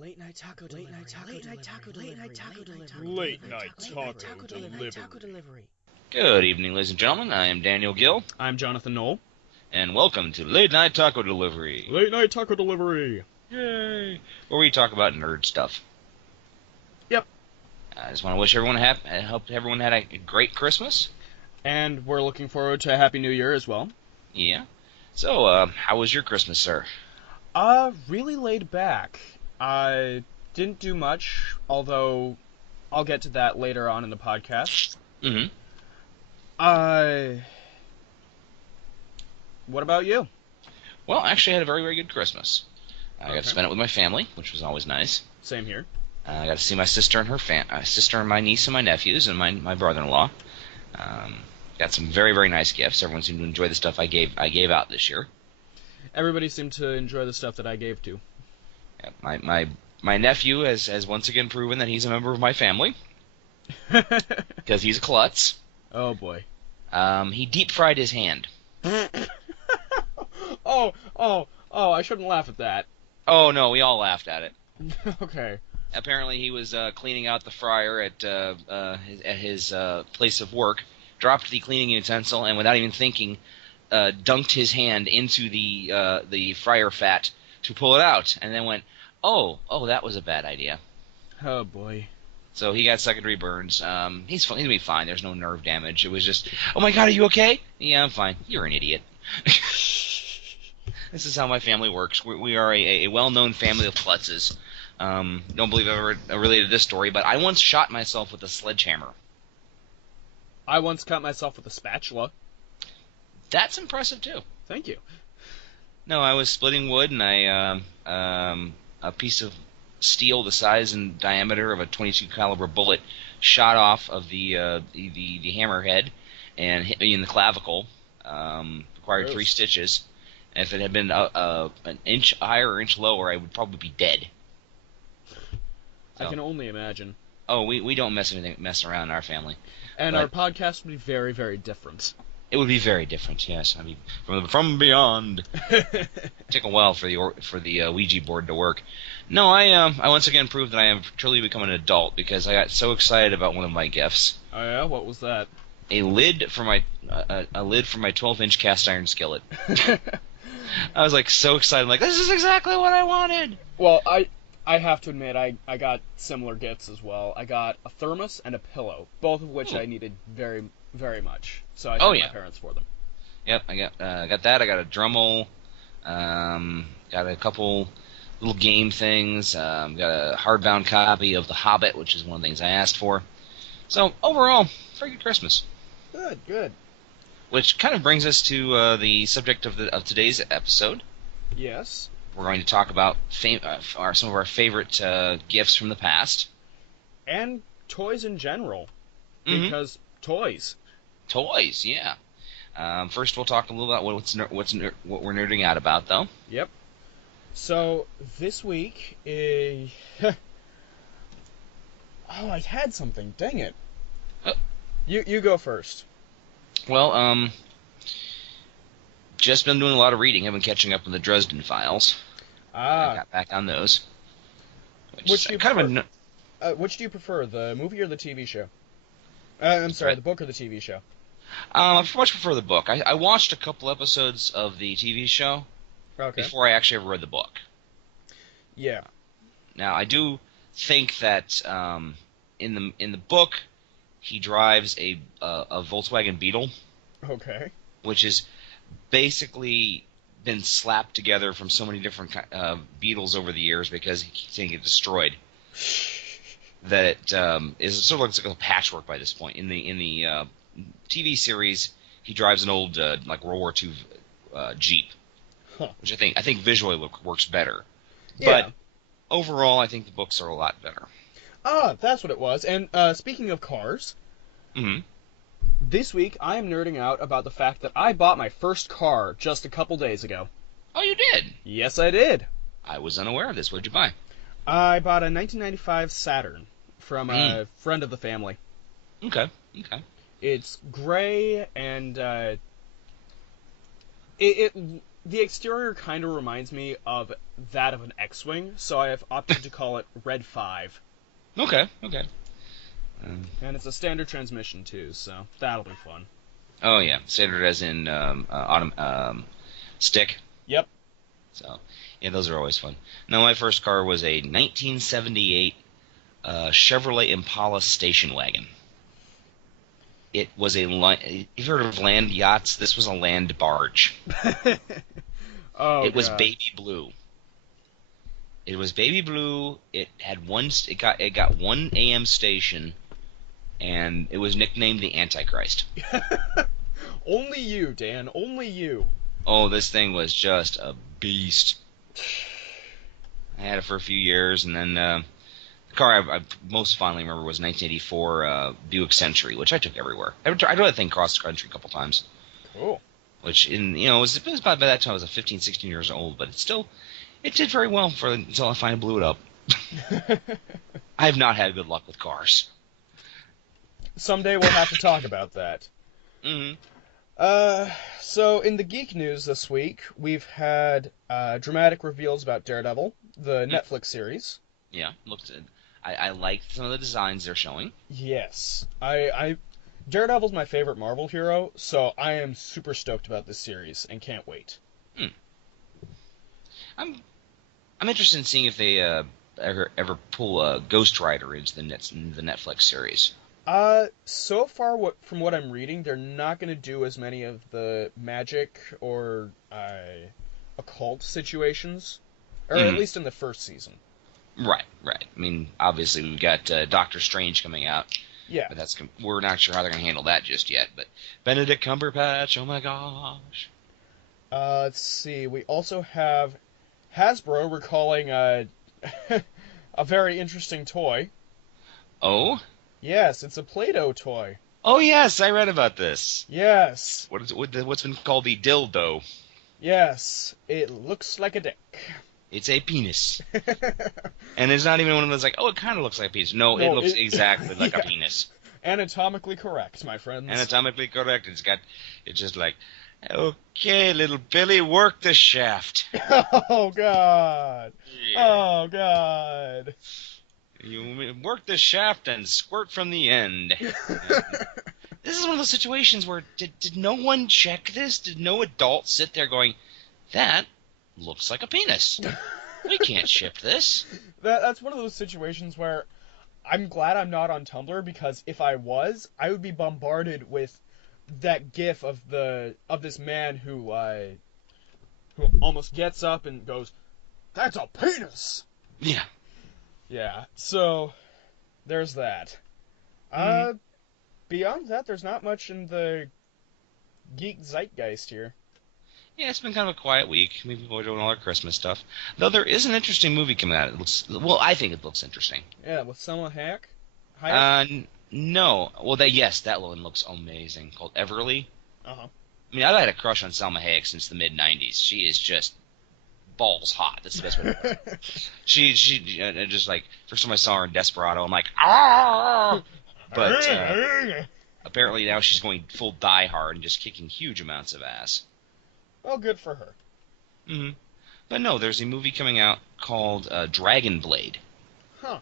Late night taco delivery. Late night taco delivery. Late night taco delivery. Good evening, ladies and gentlemen. I am Daniel Gill, I'm Jonathan Knoll. and welcome to Late Night Taco Delivery. Late night taco delivery. Yay! Where we talk about nerd stuff. Yep. I just want to wish everyone I hope everyone had a great Christmas. And we're looking forward to a Happy New Year as well. Yeah. So, how was your Christmas, sir? Really laid back. I didn't do much, although I'll get to that later on in the podcast. Mm-hmm. What about you? Well, actually, I had a very, very good Christmas. I got to spend it with my family, which was always nice. Same here. I got to see my sister and her sister and my niece and my nephews and my brother-in-law. Got some very, very nice gifts. Everyone seemed to enjoy the stuff I gave out this year. Everybody seemed to enjoy the stuff that I gave to. Yeah, my nephew has once again proven that he's a member of my family. Because he's a klutz. Oh, boy. He deep-fried his hand. Oh, I shouldn't laugh at that. Oh, no, we all laughed at it. Okay. Apparently he was cleaning out the fryer at his place of work, dropped the cleaning utensil, and without even thinking, dunked his hand into the fryer fat to pull it out, and then went, oh, that was a bad idea. Oh, boy. So he got secondary burns. He's gonna be fine. There's no nerve damage. It was just, oh my god, are you okay? Yeah, I'm fine. You're an idiot. This is how my family works. We are a well-known family of klutzes. Don't believe I've ever related this story, but I once shot myself with a sledgehammer. I once cut myself with a spatula. That's impressive too. Thank you. No, I was splitting wood, and a piece of steel the size and diameter of a .22 caliber bullet shot off of the hammerhead and hit me in the clavicle. Required Gross. 3 stitches. And if it had been an inch higher or inch lower, I would probably be dead. So. I can only imagine. Oh, we don't mess around in our fammy. And our podcast would be very, very different. It would be very different, yes. I mean, from beyond. Take a while for the Ouija board to work. No, I once again proved that I have truly become an adult because I got so excited about one of my gifts. Oh yeah, what was that? A lid for my 12-inch cast iron skillet. I was like so excited, like this is exactly what I wanted. Well, I have to admit I got similar gifts as well. I got a thermos and a pillow, both of which I needed very, very much. So I thanked my parents for them. Yep, I got that. I got a Dremel. Got a couple little game things. Got a hardbound copy of The Hobbit, which is one of the things I asked for. So overall, very good Christmas. Good. Which kind of brings us to the subject of today's episode. Yes. We're going to talk about some of our favorite gifts from the past. And toys in general. Because toys. Toys, yeah. First, we'll talk a little about what we're nerding out about, though. Yep. So, this week, I had something. Dang it. You go first. Well, just been doing a lot of reading. I've been catching up on the Dresden Files. I got back on those. Which do you prefer? Which do you prefer, the movie or the TV show? I'm sorry, the book or the TV show? I much prefer the book. I watched a couple episodes of the TV show before I actually ever read the book. Yeah. Now, I do think that in the book, he drives a Volkswagen Beetle. Okay. Which is basically been slapped together from so many different Beetles over the years because he keeps getting destroyed. That it is sort of looks like a patchwork by this point. In the TV series, he drives an old like World War II Jeep, which I think visually works better. Yeah. But overall, I think the books are a lot better. That's what it was. And speaking of cars, this week I am nerding out about the fact that I bought my first car just a couple days ago. Oh, you did? Yes, I did. I was unaware of this. What did you buy? I bought a 1995 Saturn from a friend of the family. Okay. It's gray, and it the exterior kind of reminds me of that of an X-Wing, so I have opted to call it Red 5. Okay. And it's a standard transmission, too, so that'll be fun. Oh, yeah. Standard as in stick? Yep. So, yeah, those are always fun. Now, my first car was a 1978 Chevrolet Impala station wagon. It was you've heard of land yachts? This was a land barge. It was baby blue. It was baby blue. It had it got one AM station, and it was nicknamed the Antichrist. Only you, Dan. Only you. Oh, this thing was just a beast. I had it for a few years, and then the car I most fondly remember was a 1984 Buick Century, which I took everywhere. I drove that thing cross the country a couple times. Cool. Which, it was by that time I was 15, 16 years old, but it did very well until I finally blew it up. I have not had good luck with cars. Someday we'll have to talk about that. Mm-hmm. So in the geek news this week, we've had dramatic reveals about Daredevil, the Netflix series. Yeah, I liked some of the designs they're showing. Yes, Daredevil's my favorite Marvel hero, so I am super stoked about this series and can't wait. I'm interested in seeing if they ever pull Ghost Rider into the Netflix series. So far, from what I'm reading, they're not going to do as many of the magic or occult situations, or at least in the first season. Right. I mean, obviously we've got Doctor Strange coming out. Yeah. But we're not sure how they're going to handle that just yet. But Benedict Cumberbatch, oh my gosh. Let's see. We also have Hasbro recalling a very interesting toy. Oh? Yes, it's a Play-Doh toy. Oh yes, I read about this. Yes. What's been called the dildo? Yes, it looks like a dick. It's a penis. And it's not even one of those like, oh, it kind of looks like a penis. No, it looks exactly like a penis. Anatomically correct, my friends. Anatomically correct. It's just like, okay, little Billy, work the shaft. Oh, God. Yeah. Oh, God. You work the shaft and squirt from the end. This is one of those situations where did no one check this? Did no adult sit there going, that looks like a penis. We can't ship this. That's one of those situations where I'm glad I'm not on Tumblr, because if I was, I would be bombarded with that gif of this man who almost gets up and goes, "That's a penis." Yeah. Yeah. So there's that. Beyond that, there's not much in the geek zeitgeist here. Yeah, it's been kind of a quiet week. Maybe people are doing all their Christmas stuff. Though there is an interesting movie coming out. I think it looks interesting. Yeah, with Selma Hayek? No. Well, that one looks amazing. Called Everly. Uh-huh. I mean, I've had a crush on Selma Hayek since the mid-'90s. She is just balls hot. That's the best way to put it. She just like, first time I saw her in Desperado, I'm like, ah! But apparently now she's going full Die Hard and just kicking huge amounts of ass. Well, good for her. Mm-hmm. But no, there's a movie coming out called Dragon Blade. Huh.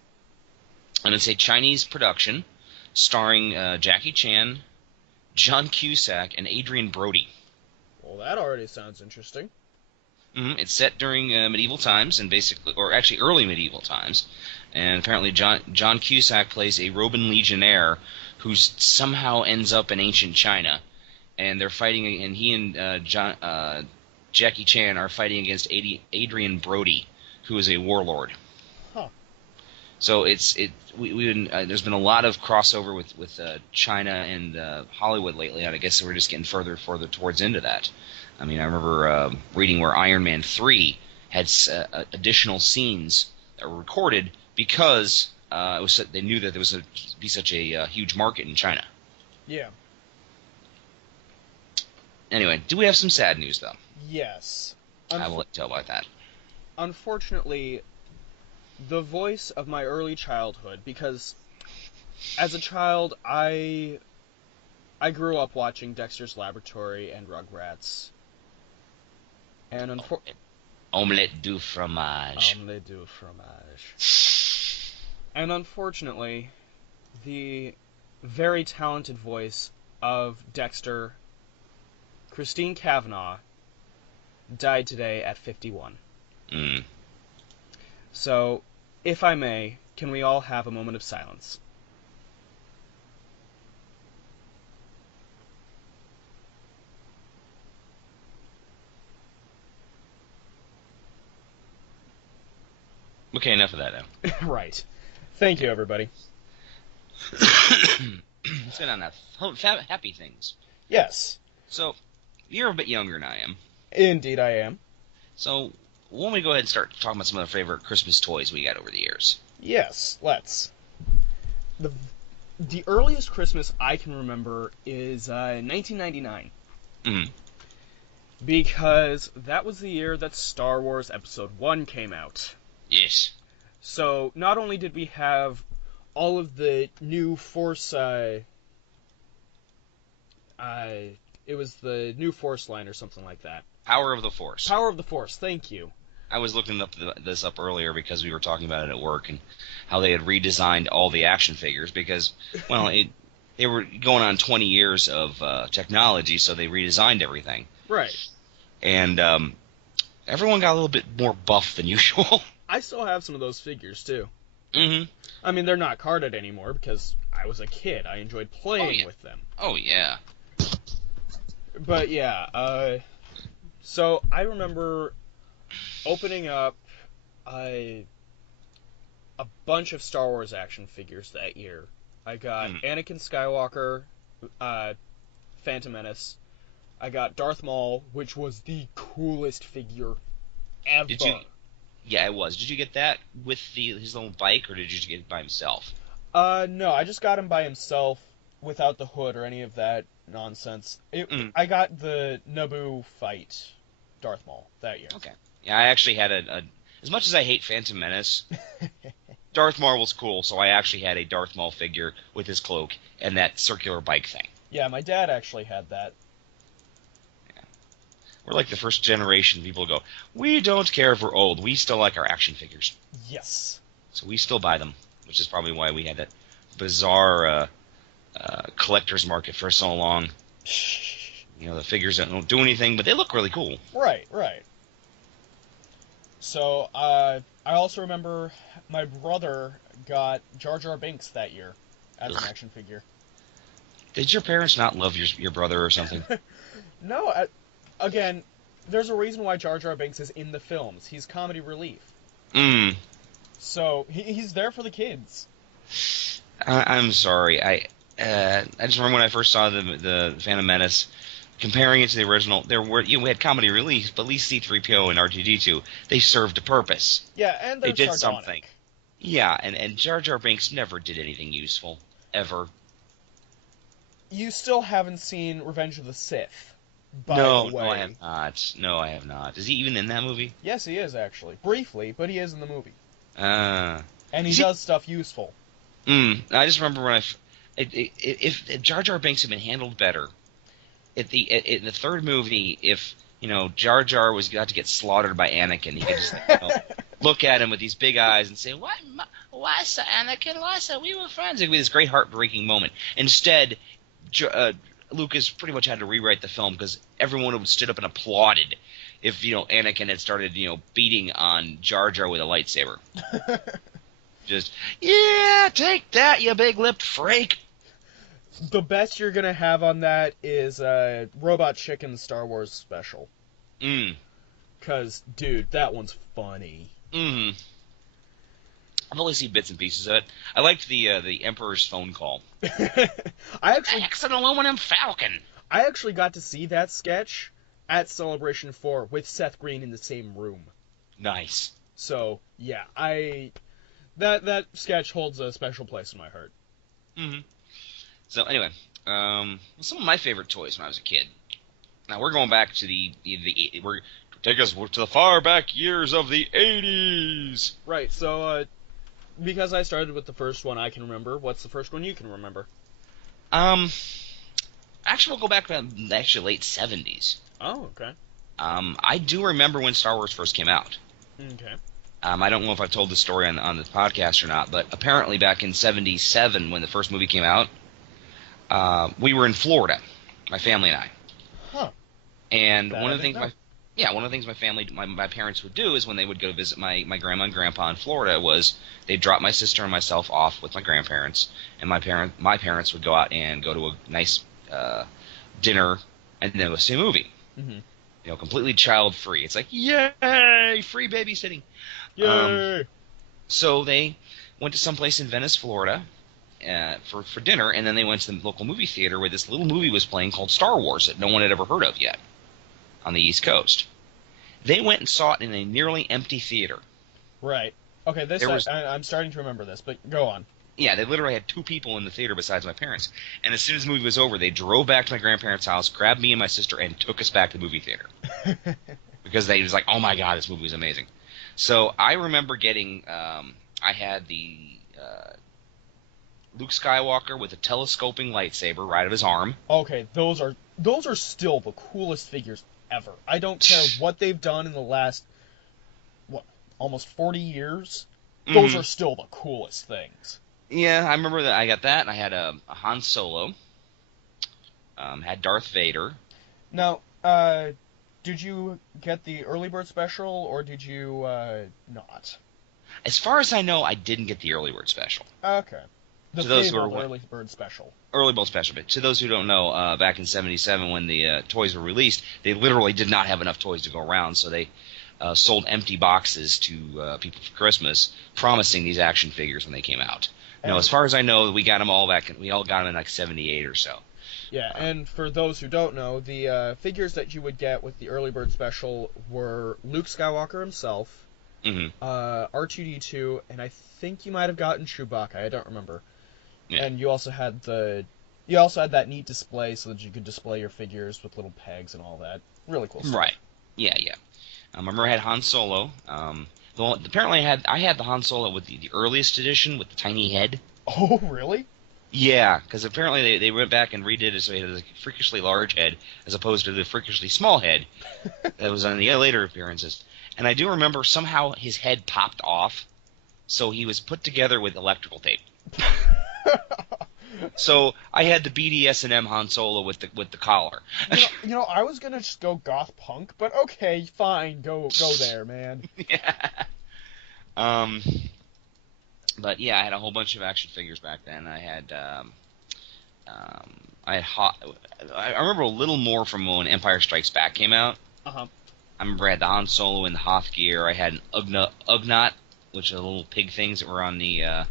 And it's a Chinese production starring Jackie Chan, John Cusack, and Adrian Brody. Well, that already sounds interesting. Mm-hmm. It's set during medieval times, and actually early medieval times. And apparently John Cusack plays a Roman legionnaire who somehow ends up in ancient China. And they're fighting, and he and Jackie Chan are fighting against Adrian Brody, who is a warlord. Huh. So there's been a lot of crossover with China and Hollywood lately, and I guess we're just getting further towards into that. I mean, I remember reading where Iron Man 3 had additional scenes that were recorded because they knew that there was be such a huge market in China. Yeah. Anyway, do we have some sad news, though? Yes. I will let you tell about that. Unfortunately, the voice of my early childhood, because as a child, I grew up watching Dexter's Laboratory and Rugrats. And Omelette du fromage. Omelette du fromage. And unfortunately, the very talented voice of Dexter, Christine Cavanaugh, died today at 51. Mm. So, if I may, can we all have a moment of silence? Okay, enough of that now. Right. Thank you, everybody. Let's get on that. Happy things. Yes. So, you're a bit younger than I am. Indeed I am. So, why don't we go ahead and start talking about some of the favorite Christmas toys we got over the years? Yes, let's. The earliest Christmas I can remember is 1999. Mm-hmm. Because that was the year that Star Wars Episode 1 came out. Yes. So, not only did we have all of the new Force, it was the new Force line or something like that. Power of the Force. Power of the Force, thank you. I was looking this up earlier because we were talking about it at work and how they had redesigned all the action figures because, well, they were going on 20 years of technology, so they redesigned everything. Right. And everyone got a little bit more buff than usual. I still have some of those figures, too. Mm-hmm. I mean, they're not carded anymore because I was a kid. I enjoyed playing with them. Oh, yeah. But, yeah, so I remember opening up a bunch of Star Wars action figures that year. I got Anakin Skywalker, Phantom Menace. I got Darth Maul, which was the coolest figure ever. Yeah, it was. Did you get that with his little bike, or did you get it by himself? No, I just got him by himself without the hood or any of that nonsense. I got the Naboo fight Darth Maul that year. Okay. Yeah, I actually had as much as I hate Phantom Menace, Darth Maul was cool, so I actually had a Darth Maul figure with his cloak and that circular bike thing. Yeah, my dad actually had that. Yeah. We're like the first generation people who go, we don't care if we're old, we still like our action figures. Yes. So we still buy them, which is probably why we had that bizarre collector's market for so long. You know, the figures don't do anything, but they look really cool. Right. So, I also remember my brother got Jar Jar Binks that year as an action figure. Did your parents not love your brother or something? No, again, there's a reason why Jar Jar Binks is in the films. He's comedy relief. So, he's there for the kids. I'm sorry. I just remember when I first saw the Phantom Menace, comparing it to the original, we had comedy relief, but at least C-3PO and R2-D2, they served a purpose. Yeah, and they did sardonic. Something. Yeah, and Jar Jar Binks never did anything useful, ever. You still haven't seen Revenge of the Sith, by the way. No, I have not. No, I have not. Is he even in that movie? Yes, he is, actually. Briefly, but he is in the movie. And he does stuff useful. I just remember when if Jar Jar Binks had been handled better, in the third movie, if Jar Jar was got to get slaughtered by Anakin, he could just look at him with these big eyes and say, "Why, sir, Anakin? Why, sir? We were friends." It would be this great heartbreaking moment. Instead, Lucas pretty much had to rewrite the film because everyone would have stood up and applauded if Anakin had started beating on Jar Jar with a lightsaber. Just, yeah, take that, you big-lipped freak. The best you're gonna have on that is Robot Chicken Star Wars special. Cause, dude, that one's funny. I've only seen bits and pieces of it. I liked the Emperor's phone call. It's an aluminum falcon. I actually got to see that sketch at Celebration 4 with Seth Green in the same room. Nice. So, yeah, that sketch holds a special place in my heart. So anyway, some of my favorite toys when I was a kid. Now we're going back to take us to the far back years of the 80s. Right. So because I started with the first one I can remember, what's the first one you can remember? Actually, we'll go back to the late 70s. Oh, okay. I do remember when Star Wars first came out. Okay. I don't know if I've told the story on the podcast or not, but apparently back in '77 when the first movie came out, we were in Florida, my family and I. Huh. And That one I of the things didn't one of the things my parents would do is when they would go visit my grandma and grandpa in Florida was they'd drop my sister and myself off with my grandparents, and my parents would go out and go to a nice dinner and then go see a movie. Mm-hmm. You know, completely child free. It's like, yay, free babysitting. Yay! So they went to someplace in Venice, Florida, for dinner, and then they went to the local movie theater where this little movie was playing called Star Wars that no one had ever heard of yet on the East Coast. They went and saw it in a nearly empty theater. Right. Okay, I'm starting to remember this, but go on. Yeah, they literally had 2 people in the theater besides my parents. And as soon as the movie was over, they drove back to my grandparents' house, grabbed me and my sister, and took us back to the movie theater. Because they was like, oh my god, this movie is amazing. So I remember getting, I had the Luke Skywalker with a telescoping lightsaber right of his arm. Okay, those are still the coolest figures ever. I don't care what they've done in the last, almost 40 years. Those are still the coolest things. Yeah, I remember that. I got that, and I had a Han Solo. Had Darth Vader. Now, did you get the early bird special, or did you not? As far as I know, I didn't get the early bird special. Okay. The early bird special. Early bird special. But to those who don't know, back in '77 when the toys were released, they literally did not have enough toys to go around, so they sold empty boxes to people for Christmas, promising these action figures when they came out. No, as far as I know, we got them all back. We all got them in like '78 or so. Yeah, and for those who don't know, the figures that you would get with the early bird special were Luke Skywalker himself, R2-D2, and I think you might have gotten Chewbacca. I don't remember. Yeah. And you also had that neat display so that you could display your figures with little pegs and all that. Really cool stuff. Right. Yeah. I remember I had Han Solo. Apparently I had the Han Solo with the earliest edition with the tiny head. Oh, really? Yeah, because apparently they went back and redid it so he had a freakishly large head as opposed to the freakishly small head that was on the later appearances. And I do remember somehow his head popped off, so he was put together with electrical tape. So I had the BDS&M Han Solo with the collar. You know, I was gonna just go goth punk, but okay, fine, go there, man. Yeah. But yeah, I had a whole bunch of action figures back then. I had I remember a little more from when Empire Strikes Back came out. Uh-huh. I remember I had the Han Solo in the Hoth gear. I had an Ugnaught, which are the little pig things that were on the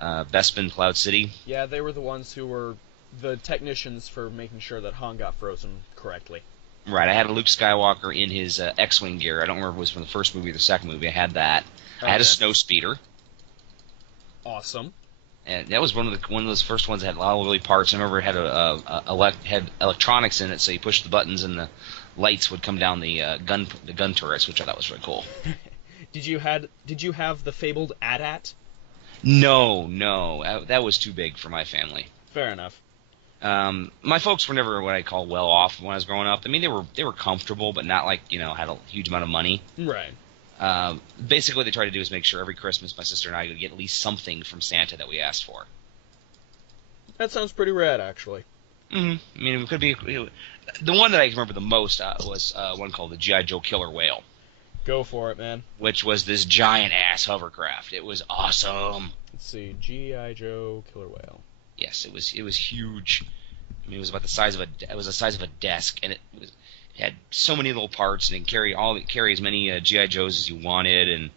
Bespin Cloud City. Yeah, they were the ones who were the technicians for making sure that Han got frozen correctly. Right, I had a Luke Skywalker in his X-Wing gear. I don't remember if it was from the first movie or the second movie. I had that. Okay. I had a snow speeder. Awesome. And that was one of those first ones that had a lot of really parts. I remember it had had electronics in it, so you pushed the buttons and the lights would come down the gun turrets, which I thought was really cool. Did you have the fabled AT-AT? No, that was too big for my family. Fair enough. My folks were never what I call well off when I was growing up. I mean, they were comfortable, but not like had a huge amount of money. Right. Basically, what they try to do is make sure every Christmas my sister and I would get at least something from Santa that we asked for. That sounds pretty rad, actually. Mm-hmm. I mean, it could be the one that I remember the most was one called the G.I. Joe Killer Whale. Go for it, man. Which was this giant ass hovercraft. It was awesome. Let's see, G.I. Joe Killer Whale. Yes, it was huge. I mean, it was about the size of a desk, and it had so many little parts, and it could carry as many G.I. Joes as you wanted, and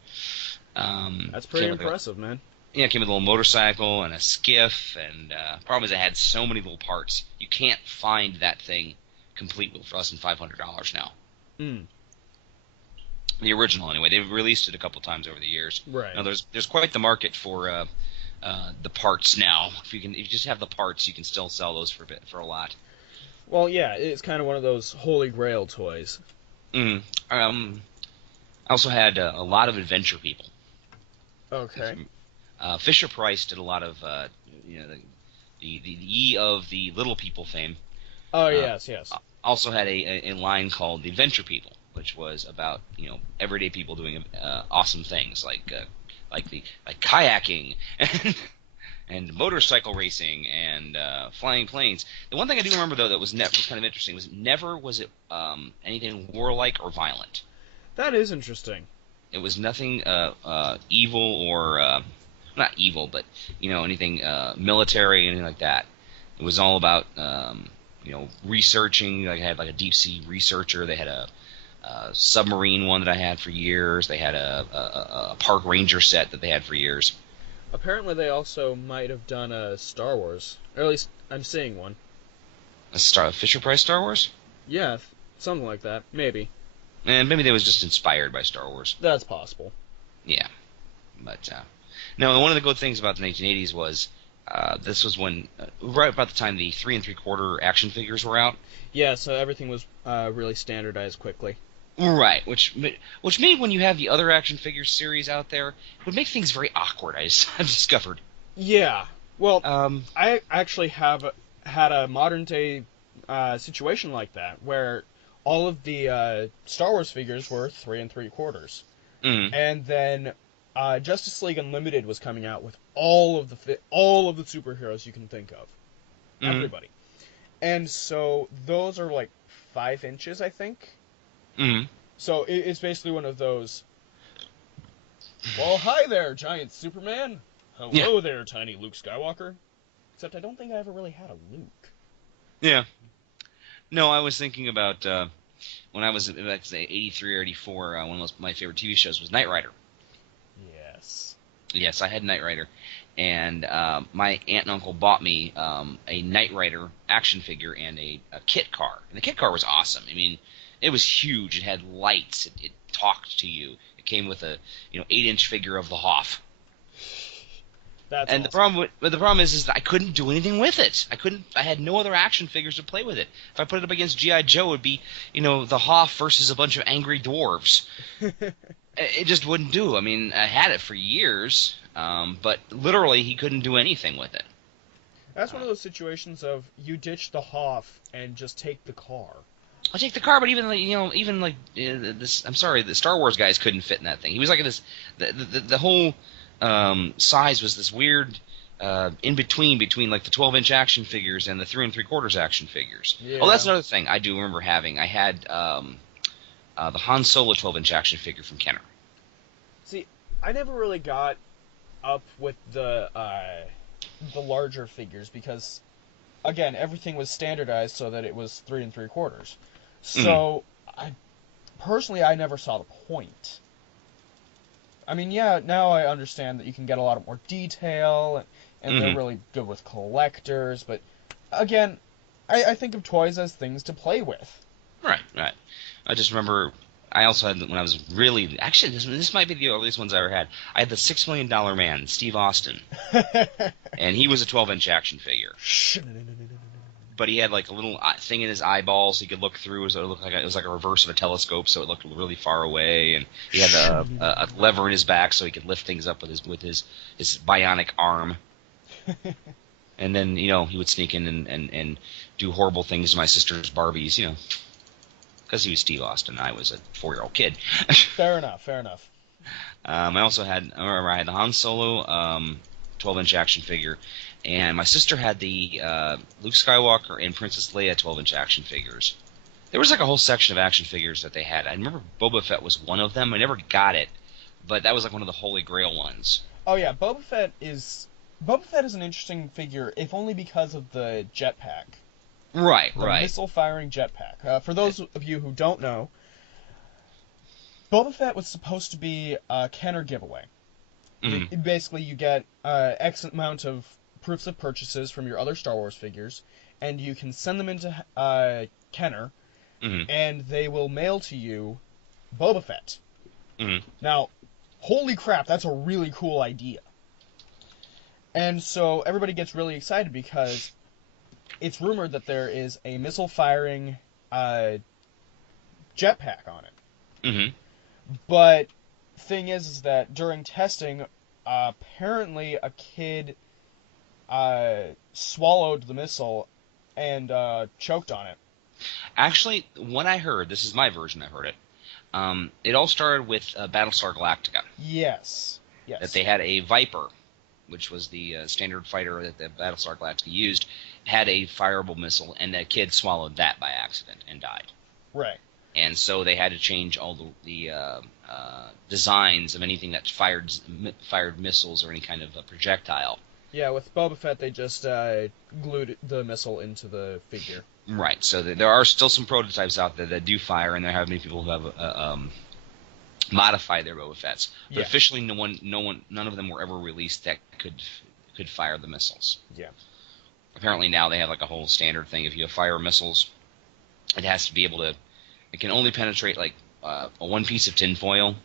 that's pretty impressive, man. Yeah, it came with a little motorcycle and a skiff, and problem is it had so many little parts. You can't find that thing complete for less than $500 now. The original, anyway. They've released it a couple times over the years. Right. Now, there's quite the market for the parts now. If you just have the parts, you can still sell those for a lot. Well, yeah, it's kind of one of those holy grail toys. I also had a lot of adventure people. Okay. Fisher Price did a lot of the Little People fame. Oh yes. Also had a line called the Adventure People. which was about everyday people doing awesome things like kayaking and motorcycle racing and flying planes. The one thing I do remember though that was kind of interesting was never was it anything warlike or violent. That is interesting. It was nothing evil or not evil, but anything military, anything like that. It was all about researching. Like I had like a deep sea researcher. They had a submarine one that I had for years. They had a park ranger set that they had for years. Apparently, they also might have done a Star Wars, or at least I'm seeing one. A Fisher-Price Star Wars? Yeah, something like that. Maybe. And maybe they was just inspired by Star Wars. That's possible. Yeah, but no. One of the good things about the 1980s was this was when right about the time the 3 3/4 action figures were out. Yeah, so everything was really standardized quickly. Right, which made when you have the other action figure series out there, it would make things very awkward. I've discovered. Yeah. Well, I actually have had a modern day situation like that where all of the Star Wars figures were 3 3/4, and then Justice League Unlimited was coming out with all of the superheroes you can think of, everybody, and so those are like 5 inches, I think. So it's basically one of those. Well, hi there, giant Superman. Hello there, tiny Luke Skywalker. Except I don't think I ever really had a Luke. Yeah. No, I was thinking about when I was like say 83 or 84. One of my favorite TV shows was Knight Rider. Yes. Yes, I had Knight Rider, and my aunt and uncle bought me a Knight Rider action figure and a kit car. And the kit car was awesome. I mean, it was huge. It had lights. It talked to you. It came with a 8-inch figure of the Hoff. That's and awesome. the problem is that I couldn't do anything with it. I had no other action figures to play with it. If I put it up against G.I. Joe, it would be the Hoff versus a bunch of angry dwarves. It just wouldn't do. I mean, I had it for years, but literally he couldn't do anything with it. That's one of those situations of you ditch the Hoff and just take the car. I'll take the car, but even this. I'm sorry, the Star Wars guys couldn't fit in that thing. He was like this. The whole size was this weird in between like the 12-inch action figures and the 3 3/4 action figures. Yeah. Oh, that's another thing I do remember having. I had the Han Solo 12-inch action figure from Kenner. See, I never really got up with the larger figures because, again, everything was standardized so that it was 3 3/4. So, I never saw the point. I mean, yeah, now I understand that you can get a lot more detail, and they're really good with collectors, but, again, I think of toys as things to play with. Right. I just remember, I also had, when I was really, actually, this might be the earliest ones I ever had, I had the $6 Million Man, Steve Austin, and he was a 12-inch action figure. But he had like a little thing in his eyeball, so he could look through. So it was like a reverse of a telescope, so it looked really far away. And he had a lever in his back, so he could lift things up with his bionic arm. And then he would sneak in and do horrible things to my sister's Barbies, because he was Steve Austin. I was a 4-year-old kid. Fair enough. I remember I had the Han Solo 12-inch action figure. And my sister had the Luke Skywalker and Princess Leia 12-inch action figures. There was like a whole section of action figures that they had. I remember Boba Fett was one of them. I never got it, but that was like one of the Holy Grail ones. Oh yeah, Boba Fett is an interesting figure, if only because of the jetpack. Right. The missile-firing jetpack. For those of you who don't know, Boba Fett was supposed to be a Kenner giveaway. Basically, you get X amount of proofs of purchases from your other Star Wars figures, and you can send them into Kenner, and they will mail to you Boba Fett. Now, holy crap, that's a really cool idea. And so everybody gets really excited because it's rumored that there is a missile-firing jetpack on it. But thing is that during testing, apparently a kid swallowed the missile and choked on it. Actually, when I heard, this is my version, I heard it, It all started with Battlestar Galactica. Yes. Yes. That they had a Viper, which was the standard fighter that the Battlestar Galactica used, had a fireable missile, and that kid swallowed that by accident and died. Right. And so they had to change all the designs of anything that fired missiles or any kind of projectile. Yeah, with Boba Fett, they just glued the missile into the figure. Right. So there are still some prototypes out there that do fire, and there have many people who have modified their Boba Fett's. But officially, none of them were ever released that could fire the missiles. Yeah. Apparently now they have like a whole standard thing. If you fire missiles, it has to be able to. It can only penetrate like a one piece of tinfoil.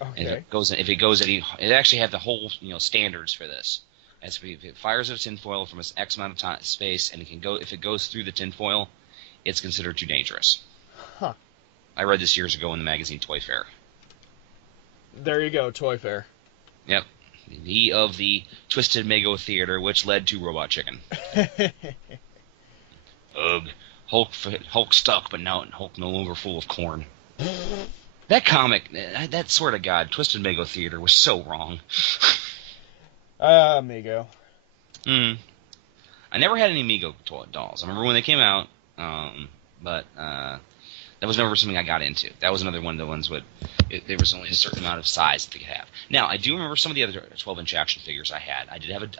Okay. And if it goes it actually have the whole standards for this. If it fires a tinfoil from X amount of time, space, and if it goes through the tinfoil, it's considered too dangerous. Huh. I read this years ago in the magazine Toy Fair. There you go, Toy Fair. Yep. The of the Twisted Mego Theater, which led to Robot Chicken. Ugh. Hulk stuck, but now Hulk no longer full of corn. That comic, that swear to God, Twisted Mego Theater was so wrong. Mego. I never had any Mego dolls. I remember when they came out, but that was never something I got into. That was another one of the ones there was only a certain amount of size that they could have. Now, I do remember some of the other 12-inch action figures I had.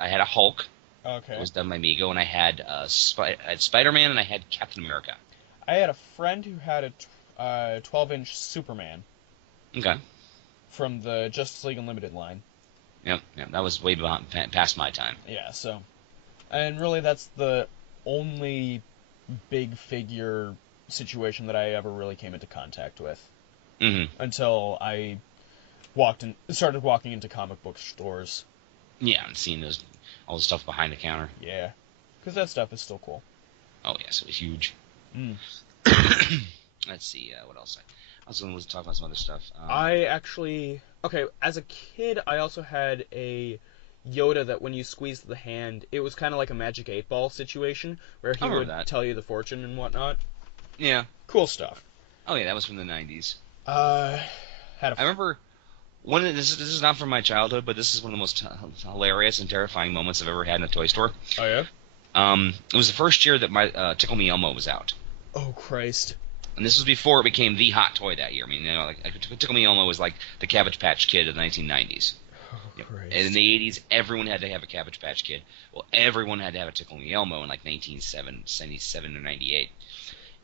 I had a Hulk. Okay. That was done by Mego, and I had Spider-Man, and I had Captain America. I had a friend who had a 12-inch Superman. Okay. From the Justice League Unlimited line. Yep, that was way past my time. Yeah, so... And really, that's the only big figure situation that I ever really came into contact with. Mm-hmm. Until I started walking into comic book stores. Yeah, and seeing all the stuff behind the counter. Yeah, because that stuff is still cool. Oh, yes, it was huge. Let's see, what else? I was going to talk about some other stuff. As a kid, I also had a Yoda that when you squeezed the hand, it was kind of like a Magic 8-Ball situation, where he would tell you the fortune and whatnot. Yeah. Cool stuff. Oh, yeah, that was from the 90s. I remember... This is not from my childhood, but this is one of the most hilarious and terrifying moments I've ever had in a toy store. Oh, yeah? It was the first year that my Tickle Me Elmo was out. Oh, Christ. And this was before it became the hot toy that year. I mean, Tickle Me Elmo was like the Cabbage Patch Kid of the 1990s. Oh, Christ. And in the 80s, everyone had to have a Cabbage Patch Kid. Well, everyone had to have a Tickle Me Elmo in like 1977 or 98.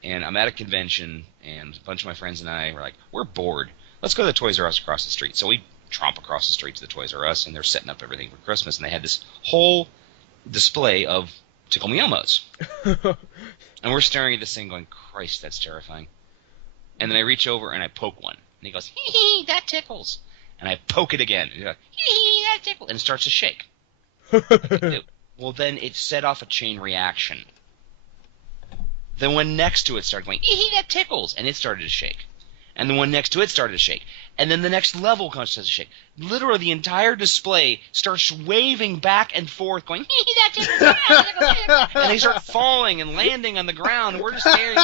And I'm at a convention, and a bunch of my friends and I were like, we're bored. Let's go to the Toys R Us across the street. So we tromp across the street to the Toys R Us, and they're setting up everything for Christmas. And they had this whole display of Tickle Me Elmos. And we're staring at this thing going, Christ, that's terrifying. And then I reach over and I poke one. And he goes, hee hee, that tickles. And I poke it again. And he goes, hee hee, that tickles. And it starts to shake. Well, then it set off a chain reaction. The one next to it started going, hee hee, that tickles. And it started to shake. And the one next to it started to shake. And then the next level starts to shake. Literally, the entire display starts waving back and forth, going, hee hee, that tickles. And they start falling and landing on the ground. And we're just staring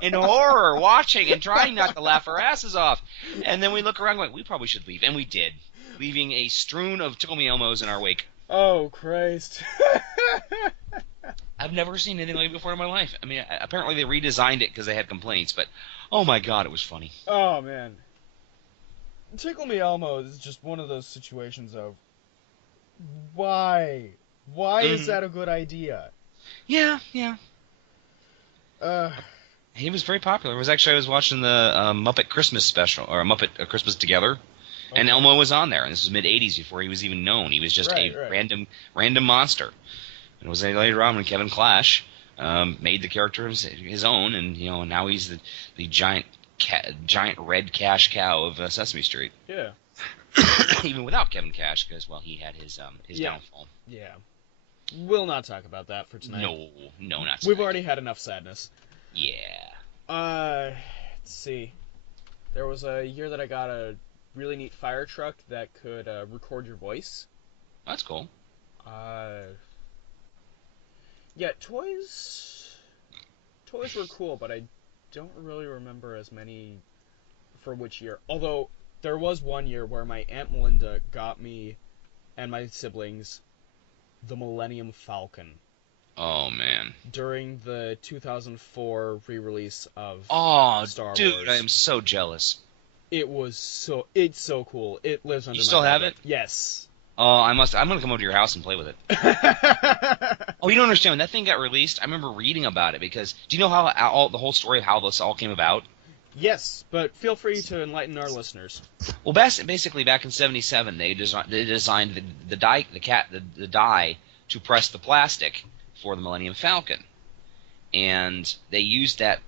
in horror, watching and trying not to laugh our asses off. And then we look around going, we probably should leave. And we did, leaving a strewn of Tickle Me Elmos in our wake. Oh, Christ. I've never seen anything like it before in my life. I mean, apparently they redesigned it because they had complaints, but oh my God, it was funny. Oh, man. Tickle Me Elmo is just one of those situations of, why? Why is that a good idea? Yeah. He was very popular. I was watching the Muppet Christmas special, or Muppet Christmas Together, and Elmo was on there, and this was mid-'80s before he was even known. He was just random monster. And it was later on when Kevin Clash made the character his own, and now he's the giant red cash cow of Sesame Street. Yeah. Even without Kevin Cash, because he had his downfall. Yeah. We'll not talk about that for tonight. No, not tonight. We've already had enough sadness. Yeah. Let's see. There was a year that I got a really neat fire truck that could record your voice. That's cool. Yeah, toys were cool, but I don't really remember as many for which year. Although there was one year where my Aunt Melinda got me and my siblings the Millennium Falcon Oh man. during the 2004 re-release of Oh, Star dude, Wars. I am so jealous. It's so cool. It lives under You my still have bed. it? Yes. Oh, I'm gonna come over to your house and play with it. Oh, you don't understand. When that thing got released, I remember reading about it because do you know how the whole story of how this all came about? Yes, but feel free to enlighten our listeners. Well, basically back in '77, they designed the die to press the plastic for the Millennium Falcon, and they used that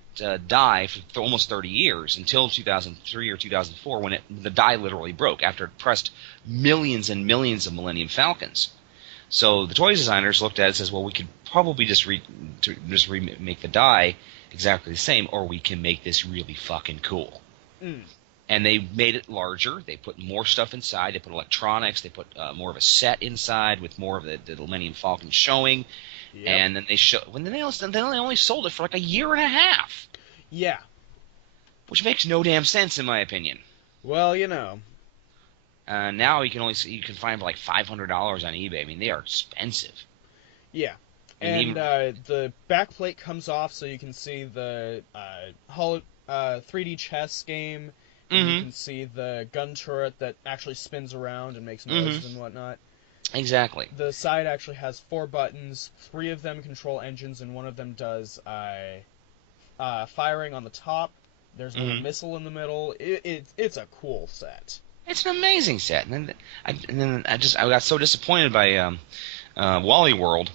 die for almost 30 years until 2003 or 2004 when the die literally broke after it pressed millions and millions of Millennium Falcons. So the toy designers looked at it and says, well, we could probably just remake the die exactly the same, or we can make this really fucking cool. Mm. And they made it larger. They put more stuff inside. They put electronics. They put more of a set inside with more of the Millennium Falcon showing. Yep. And then they only sold it for like a year and a half. Yeah. Which makes no damn sense in my opinion. Well, you know. Now you can find them for like $500 on eBay. I mean, they are expensive. Yeah. And the back plate comes off so you can see the 3D chess game. And you can see the gun turret that actually spins around and makes noises and whatnot. Exactly. The side actually has 4 buttons. 3 of them control engines, and one of them does firing on the top. There's a missile in the middle. It's a cool set. It's an amazing set. And then I got so disappointed by Wally World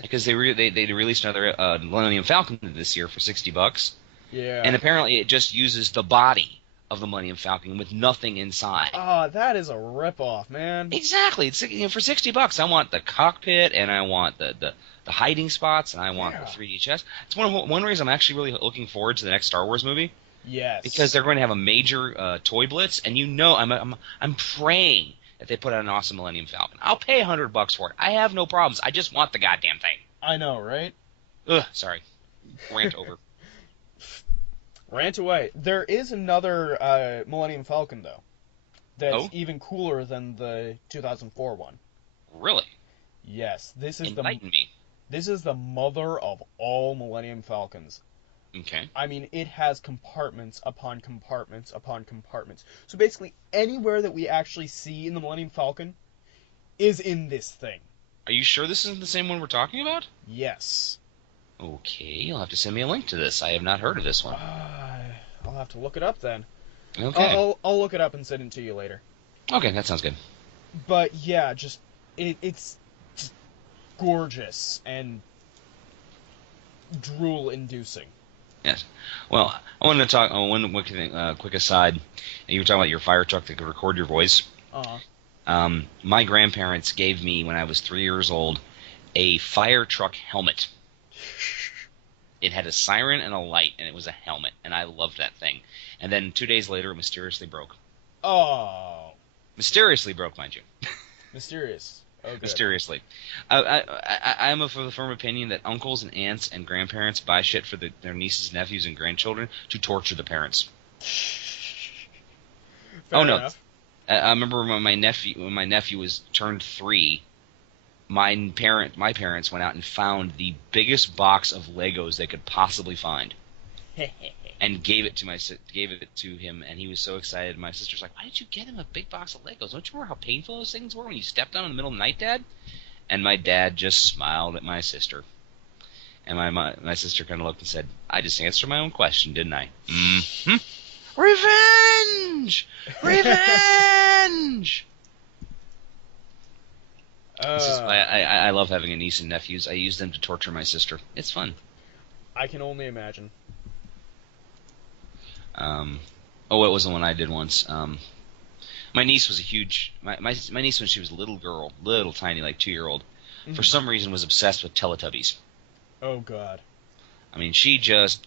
because they released another Millennium Falcon this year for $60. Yeah. And apparently it just uses the body of the Millennium Falcon with nothing inside. Oh, that is a ripoff, man. Exactly. It's for $60. I want the cockpit, and I want the hiding spots, and I want the 3D chess. It's one reason I'm actually really looking forward to the next Star Wars movie. Yes. Because they're going to have a major toy blitz, and I'm praying that they put out an awesome Millennium Falcon. I'll pay $100 for it. I have no problems. I just want the goddamn thing. I know, right? Ugh, sorry. Rant over. Rant away. There is another Millennium Falcon, though, that's even cooler than the 2004 one. Really? Yes. Enlighten me. This is the mother of all Millennium Falcons. Okay. I mean, it has compartments upon compartments upon compartments. So basically, anywhere that we actually see in the Millennium Falcon is in this thing. Are you sure this isn't the same one we're talking about? Yes. Okay, you'll have to send me a link to this. I have not heard of this one. I'll have to look it up then. Okay. I'll look it up and send it to you later. Okay, that sounds good. But yeah, it's just gorgeous and drool-inducing. Yes. Well, I wanted to talk. One quick aside. You were talking about your fire truck that could record your voice. My grandparents gave me, when I was 3 years old, a fire truck helmet. It had a siren and a light, and it was a helmet, and I loved that thing. And then 2 days later, it mysteriously broke. Oh. Mysteriously broke, mind you. Mysterious. Oh, good. Mysteriously. I'm of the firm opinion that uncles and aunts and grandparents buy shit for their nieces, nephews, and grandchildren to torture the parents. Fair no. enough. I remember when my nephew was turned 3, my parents went out and found the biggest box of Legos they could possibly find, and gave it to him, and he was so excited. My sister's like, "Why did you get him a big box of Legos? Don't you remember how painful those things were when you stepped on them in the middle of the night, Dad?" And my dad just smiled at my sister, and my sister kind of looked and said, "I just answered my own question, didn't I?" Mm-hmm. Revenge! Revenge! This is why I love having a niece and nephews. I use them to torture my sister. It's fun. I can only imagine. What was the one I did once? My niece was a huge... My niece, when she was a little girl, little tiny, like 2-year-old, for some reason was obsessed with Teletubbies. Oh, God. I mean, she just...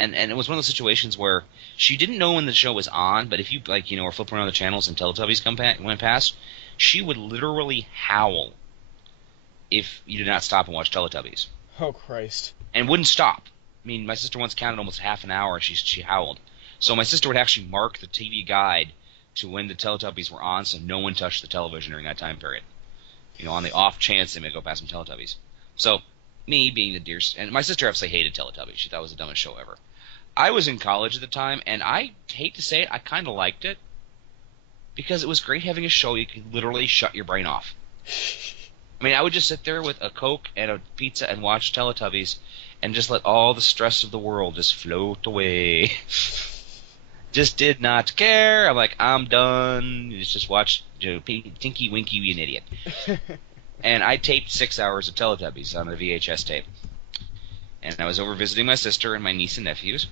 And it was one of those situations where she didn't know when the show was on, but if you, were flipping around the channels and Teletubbies went past, she would literally howl if you did not stop and watch Teletubbies. Oh, Christ. And wouldn't stop. I mean, my sister once counted almost half an hour and she howled. So my sister would actually mark the TV guide to when the Teletubbies were on, so no one touched the television during that time period. You know, on the off chance they may go past some Teletubbies. So, me being the dear... And my sister obviously hated Teletubbies. She thought it was the dumbest show ever. I was in college at the time, and I hate to say it, I kind of liked it. Because it was great having a show you could literally shut your brain off. I mean, I would just sit there with a Coke and a pizza and watch Teletubbies and just let all the stress of the world just float away. Just did not care. I'm like, I'm done. Just watch Tinky Winky be an idiot. And I taped 6 hours of Teletubbies on a VHS tape. And I was over visiting my sister and my niece and nephews.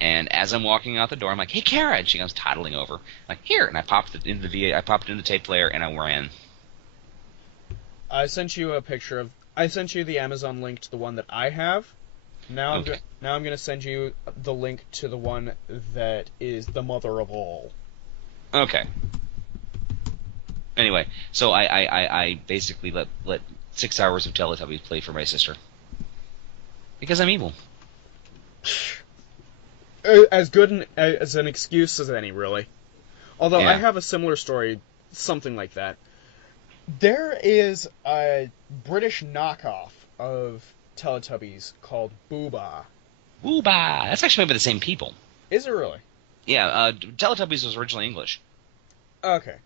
And as I'm walking out the door, I'm like, "Hey, Kara!" And she comes toddling over. I'm like, "Here!" And I popped it into the tape player and I ran. I sent you a picture of. I sent you the Amazon link to the one that I have. Now I'm going to send you the link to the one that is the mother of all. Okay. Anyway, so I basically let 6 hours of Teletubbies play for my sister. Because I'm evil. As good as an excuse as any, really. Although I have a similar story, something like that. There is a British knockoff of Teletubbies called Booba. Booba! That's actually made by the same people. Is it really? Yeah, Teletubbies was originally English. Okay.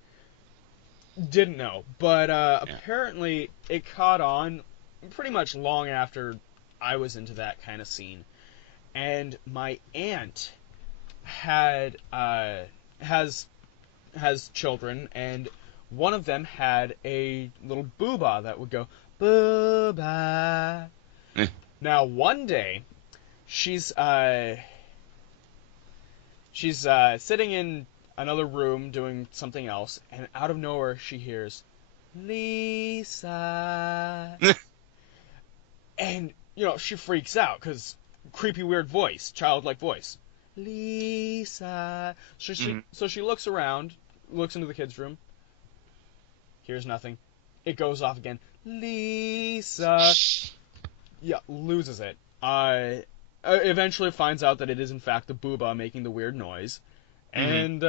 Didn't know. But apparently it caught on pretty much long after I was into that kind of scene. And my aunt has children, and one of them had a little booba that would go booba. Now one day, she's sitting in another room doing something else, and out of nowhere she hears Lisa, and she freaks out because creepy weird voice, childlike voice, Lisa. So she looks around, looks into the kids' room. Here's nothing. It goes off again. Lisa. Yeah, loses it. Eventually finds out that it is in fact the booba making the weird noise. And,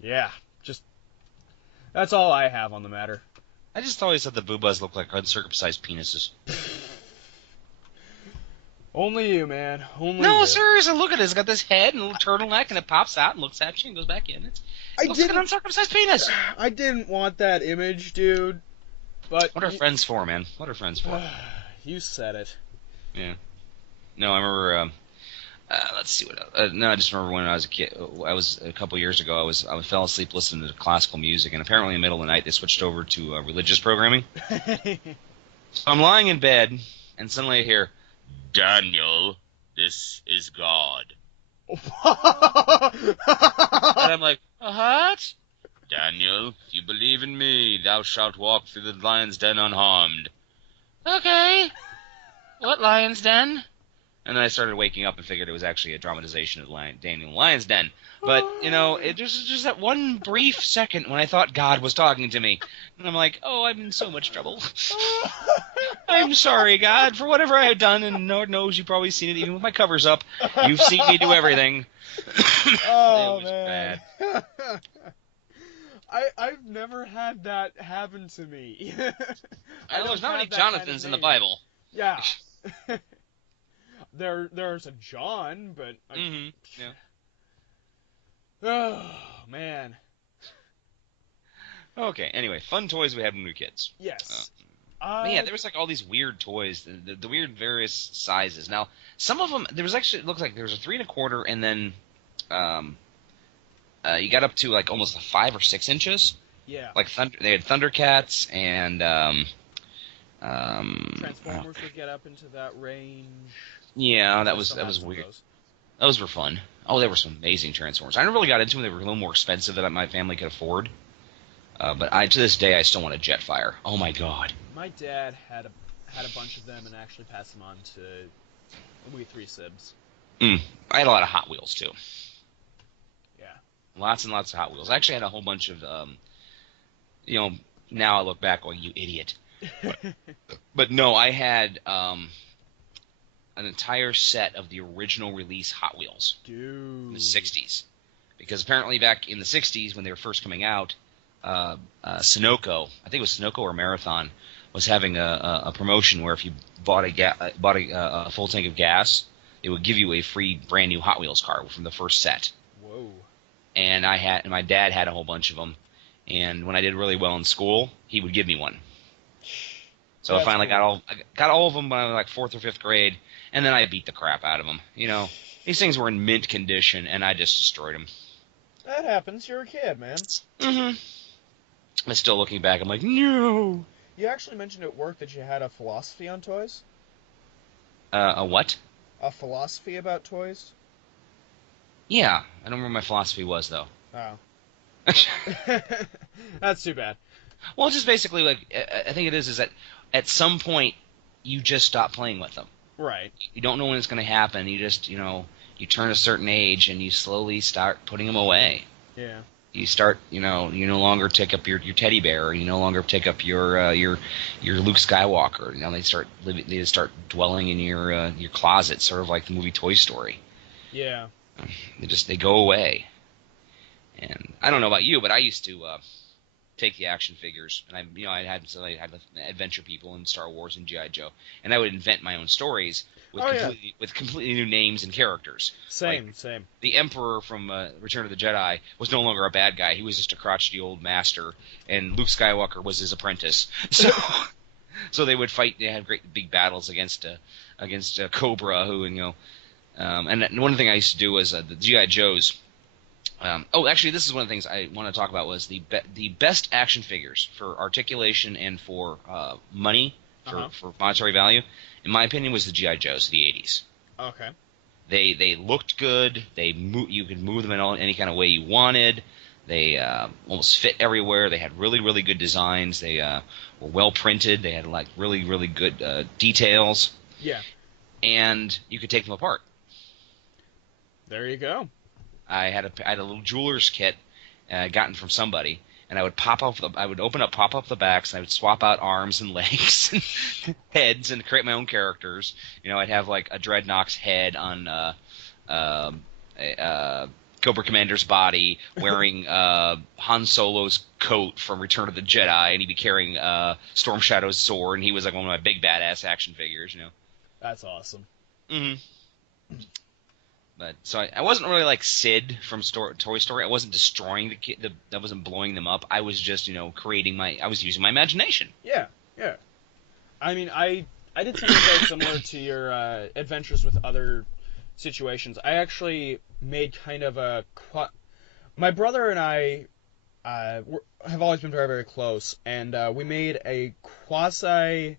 yeah, just... That's all I have on the matter. I just always thought the boobas look like uncircumcised penises. Only you, man. Only no, you. seriously, look at it. It's got this head and a little turtleneck, and it pops out and looks at you and goes back in. It looks like an uncircumcised penis. I didn't want that image, dude. But what are friends for, man? What are friends for? You said it. Yeah. No, I remember. Let's see what. No, I just remember when I was a kid. I was a couple years ago. I fell asleep listening to classical music, and apparently in the middle of the night they switched over to religious programming. So I'm lying in bed, and suddenly I hear, "Daniel, this is God." And I'm like, "What?" "Daniel, if you believe in me, thou shalt walk through the lion's den unharmed." "Okay. What lion's den?" And then I started waking up and figured it was actually a dramatization of Daniel Lion's Den. But, it was just that one brief second when I thought God was talking to me. And I'm like, oh, I'm in so much trouble. I'm sorry, God, for whatever I have done, and Lord knows you've probably seen it even with my covers up. You've seen me do everything. Oh, it was man. bad. I've never had that happen to me. I know there's not many Jonathans in the Bible. Yeah. There's a John, but... Yeah. Oh, man. Okay, anyway, fun toys we had when we were kids. Yes. Yeah, there was like all these weird toys, the weird various sizes. Now, some of them, there was actually, it looks like there was a 3 1/4, and then you got up to like almost 5 or 6 inches. Yeah. Like they had Thundercats and Transformers would get up into that range. Yeah, that was weird. Those were fun. Oh, there were some amazing Transformers. I never really got into them. They were a little more expensive than my family could afford. But to this day, I still want a Jetfire. Oh my God. My dad had a bunch of them and actually passed them on to we 3 sibs. I had a lot of Hot Wheels too. Yeah. Lots and lots of Hot Wheels. I actually had a whole bunch of, now I look back going, you idiot. But no, I had an entire set of the original release Hot Wheels Dude. in the 60s. Because apparently back in the 60s when they were first coming out, Sunoco, I think it was Sunoco or Marathon, was having a promotion where if you bought a full tank of gas, it would give you a free brand new Hot Wheels car from the first set. Whoa. And my dad had a whole bunch of them. And when I did really well in school, he would give me one. So I finally got all of them when I was like 4th or 5th grade, and then I beat the crap out of them. You know, these things were in mint condition, and I just destroyed them. That happens. You're a kid, man. Mm-hmm. But still looking back, I'm like, no. You actually mentioned at work that you had a philosophy on toys? A what? A philosophy about toys? Yeah, I don't remember what my philosophy was, though. Oh. That's too bad. Well, just basically, like, I think it is that at some point, you just stop playing with them. Right. You don't know when it's going to happen. You just, you turn a certain age, and you slowly start putting them away. Yeah. You start, you no longer take up your teddy bear. You no longer take up your Luke Skywalker. They start dwelling in your closet, sort of like the movie Toy Story. Yeah. They go away. And I don't know about you, but I used to take the action figures, and I had adventure people in Star Wars and G.I. Joe, and I would invent my own stories with completely new names and characters. Same. The Emperor from Return of the Jedi was no longer a bad guy; he was just a crotchety old master, and Luke Skywalker was his apprentice. So they would fight. They had great big battles against Cobra, who and one thing I used to do was the G.I. Joes. Actually, this is one of the things I want to talk about was the best action figures for articulation and for money, for monetary value. In my opinion, was the G.I. Joes of the 80s. Okay. They looked good. You could move them in any kind of way you wanted. They almost fit everywhere. They had really, really good designs. They were well printed. They had like really, really good details. Yeah. And you could take them apart. There you go. I had a little jeweler's kit gotten from somebody, and I would pop up the backs, and I would swap out arms and legs and heads and create my own characters. I'd have like a Dreadnought's head on Cobra Commander's body, wearing Han Solo's coat from Return of the Jedi, and he'd be carrying Storm Shadow's sword, and he was like one of my big badass action figures. That's awesome. Mm-hmm. But so I wasn't really like Sid from Toy Story. I wasn't destroying I wasn't blowing them up. I was just I was using my imagination. Yeah. I mean, I did something very similar to your adventures with other situations. I actually made kind of my brother and I have always been very, very close, and we made a quasi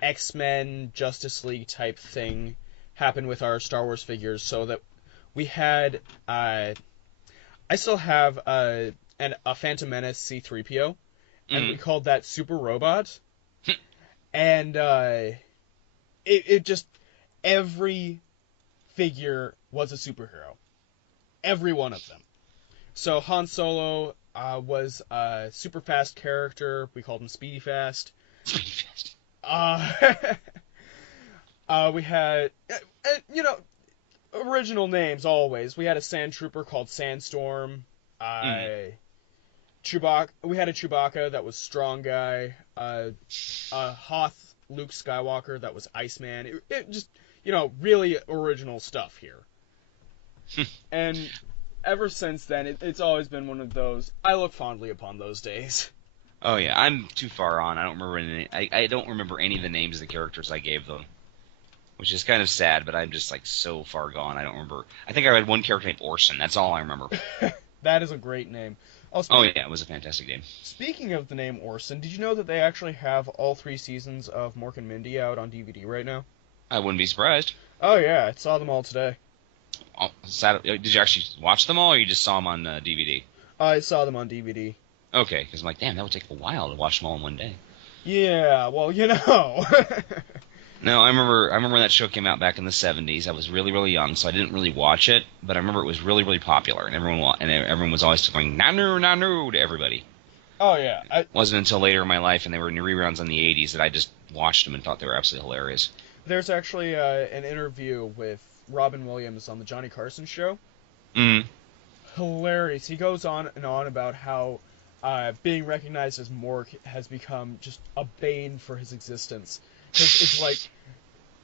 X-Men Justice League type thing happen with our Star Wars figures, so that we had I still have a Phantom Menace C-3PO, and we called that Super Robot. And it just, every figure was a superhero. Every one of them. So Han Solo was a super fast character. We called him Speedy Fast. Speedy Fast. We had, original names always. We had a sand trooper called Sandstorm. Chewbacca. We had a Chewbacca that was Strong Guy. A Hoth Luke Skywalker that was Iceman. It just, really original stuff here. And ever since then, it's always been one of those. I look fondly upon those days. Oh yeah, I'm too far on. I don't remember any. I don't remember any of the names of the characters I gave them. Which is kind of sad, but I'm just like so far gone. I don't remember. I think I had one character named Orson. That's all I remember. That is a great name. Oh yeah, it was a fantastic name. Speaking of the name Orson, did you know that they actually have all 3 seasons of Mork and Mindy out on DVD right now? I wouldn't be surprised. Oh yeah, I saw them all today. Oh, did you actually watch them all, or you just saw them on DVD? I saw them on DVD. Okay, because I'm like, damn, that would take a while to watch them all in one day. Yeah, well, No, I remember when that show came out back in the 70s. I was really, really young, so I didn't really watch it, but I remember it was really, really popular, and everyone was always going, "Nanu, Nanu" to everybody. Oh, yeah. It wasn't until later in my life, and they were in reruns in the 80s, that I just watched them and thought they were absolutely hilarious. There's actually an interview with Robin Williams on the Johnny Carson show. Mm. Hilarious. He goes on and on about how being recognized as Mork has become just a bane for his existence. 'Cause it's like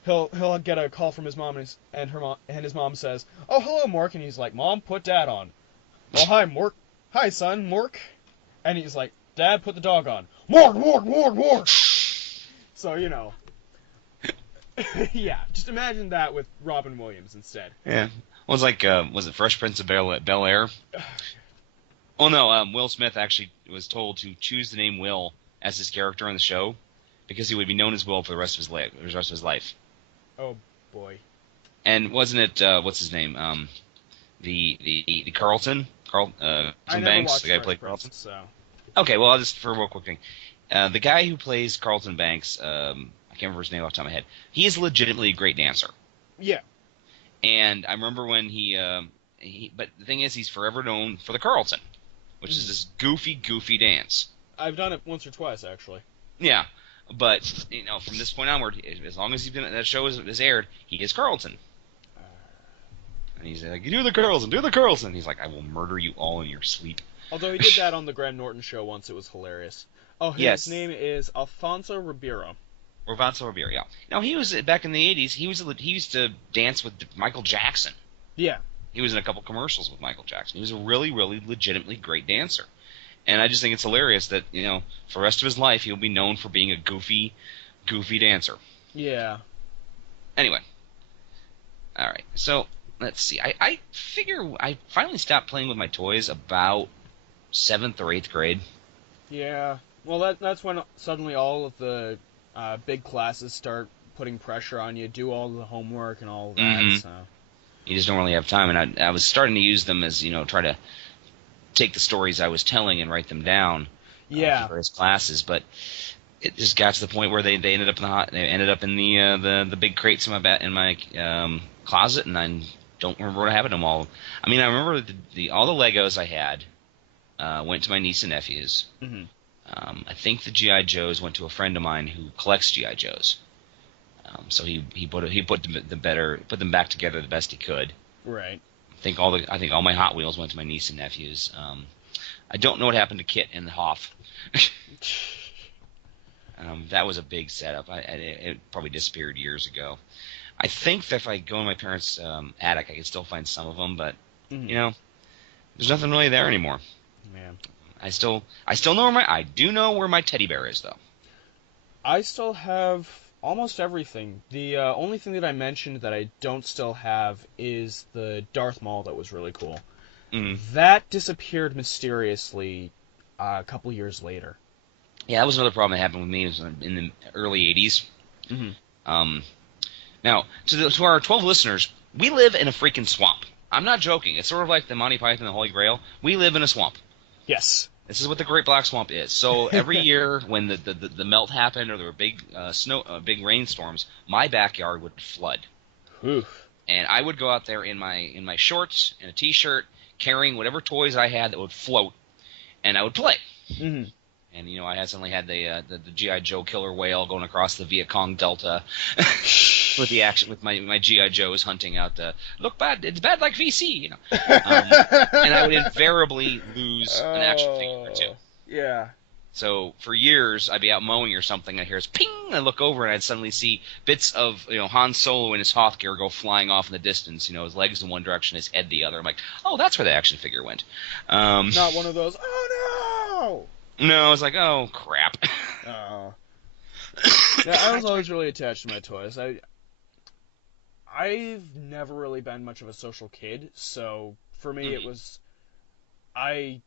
he'll get a call from his mom and his mom says, "Oh, hello, Mork," and he's like, "Mom, put Dad on." "Well, hi, Mork. Hi, son, Mork." And he's like, "Dad, put the dog on." "Mork, Mork, Mork, Mork." So yeah, just imagine that with Robin Williams instead. Yeah. Well, it's like, was it Fresh Prince of Bel Air? Oh no, Will Smith actually was told to choose the name Will as his character on the show because he would be known as Will for the rest of his life. Oh boy. And wasn't it what's his name? The Carlton Banks, the guy who played Carlton. So. Okay, well, I'll just for a real quick thing, the guy who plays Carlton Banks, I can't remember his name off the top of my head. He is legitimately a great dancer. Yeah. And I remember when but the thing is, he's forever known for the Carlton, which is this goofy dance. I've done it once or twice, actually. Yeah, but from this point onward, as long as that show is aired, he is Carlton. And he's like, "Do the Carlton, do the Carlton." He's like, "I will murder you all in your sleep." Although he did that on the Graham Norton show once, it was hilarious. Oh, his name is Alfonso Ribeiro. Alfonso Ribeiro, yeah. Now he was back in the '80s. He used to dance with Michael Jackson. Yeah. He was in a couple commercials with Michael Jackson. He was a really, really legitimately great dancer. And I just think it's hilarious that, for the rest of his life, he'll be known for being a goofy dancer. Yeah. Anyway. All right. So, let's see. I figure I finally stopped playing with my toys about 7th or 8th grade. Yeah. Well, that's when suddenly all of the big classes start putting pressure on you, do all the homework and all of that, Mm-hmm. so... You just don't really have time, and I was starting to use them as, try to take the stories I was telling and write them down for various classes, but it just got to the point where they ended up in the big crates in my closet, and I don't remember what happened to them all. I mean, I remember all the Legos I had went to my niece and nephews. Mm-hmm. I think the G.I. Joes went to a friend of mine who collects G.I. Joes. So he put them back together the best he could. Right. I think all my Hot Wheels went to my niece and nephews. I don't know what happened to Kit and Hoff. That was a big setup. It probably disappeared years ago. I think that if I go in my parents' attic, I can still find some of them, but there's nothing really there anymore. Man. I still know I do know where my teddy bear is, though. I still have almost everything. The only thing that I mentioned that I don't still have is the Darth Maul that was really cool. Mm. That disappeared mysteriously a couple years later. Yeah, that was another problem that happened with me in the early 80s. Mm-hmm. Now, to our 12 listeners, we live in a freaking swamp. I'm not joking. It's sort of like the Monty Python and the Holy Grail. We live in a swamp. Yes. This is what the Great Black Swamp is. So every year when the melt happened or there were big big rainstorms, my backyard would flood. Oof. And I would go out there in my shorts and a t-shirt, carrying whatever toys I had that would float, and I would play. Mm-hmm. And I suddenly had the G.I. Joe killer whale going across the Viet Cong Delta with the action with my G.I. Joes hunting out the look bad, it's bad like VC, and I would invariably lose an action figure or two. Yeah. So for years I'd be out mowing or something, and I hear this ping, and I look over and I'd suddenly see bits of Han Solo in his Hoth gear go flying off in the distance. His legs in one direction, his head the other. I'm like, oh, that's where the action figure went. Not one of those. Oh no. No, I was like, oh, crap. Oh. Yeah, I was always really attached to my toys. I've never really been much of a social kid, so for me it was, I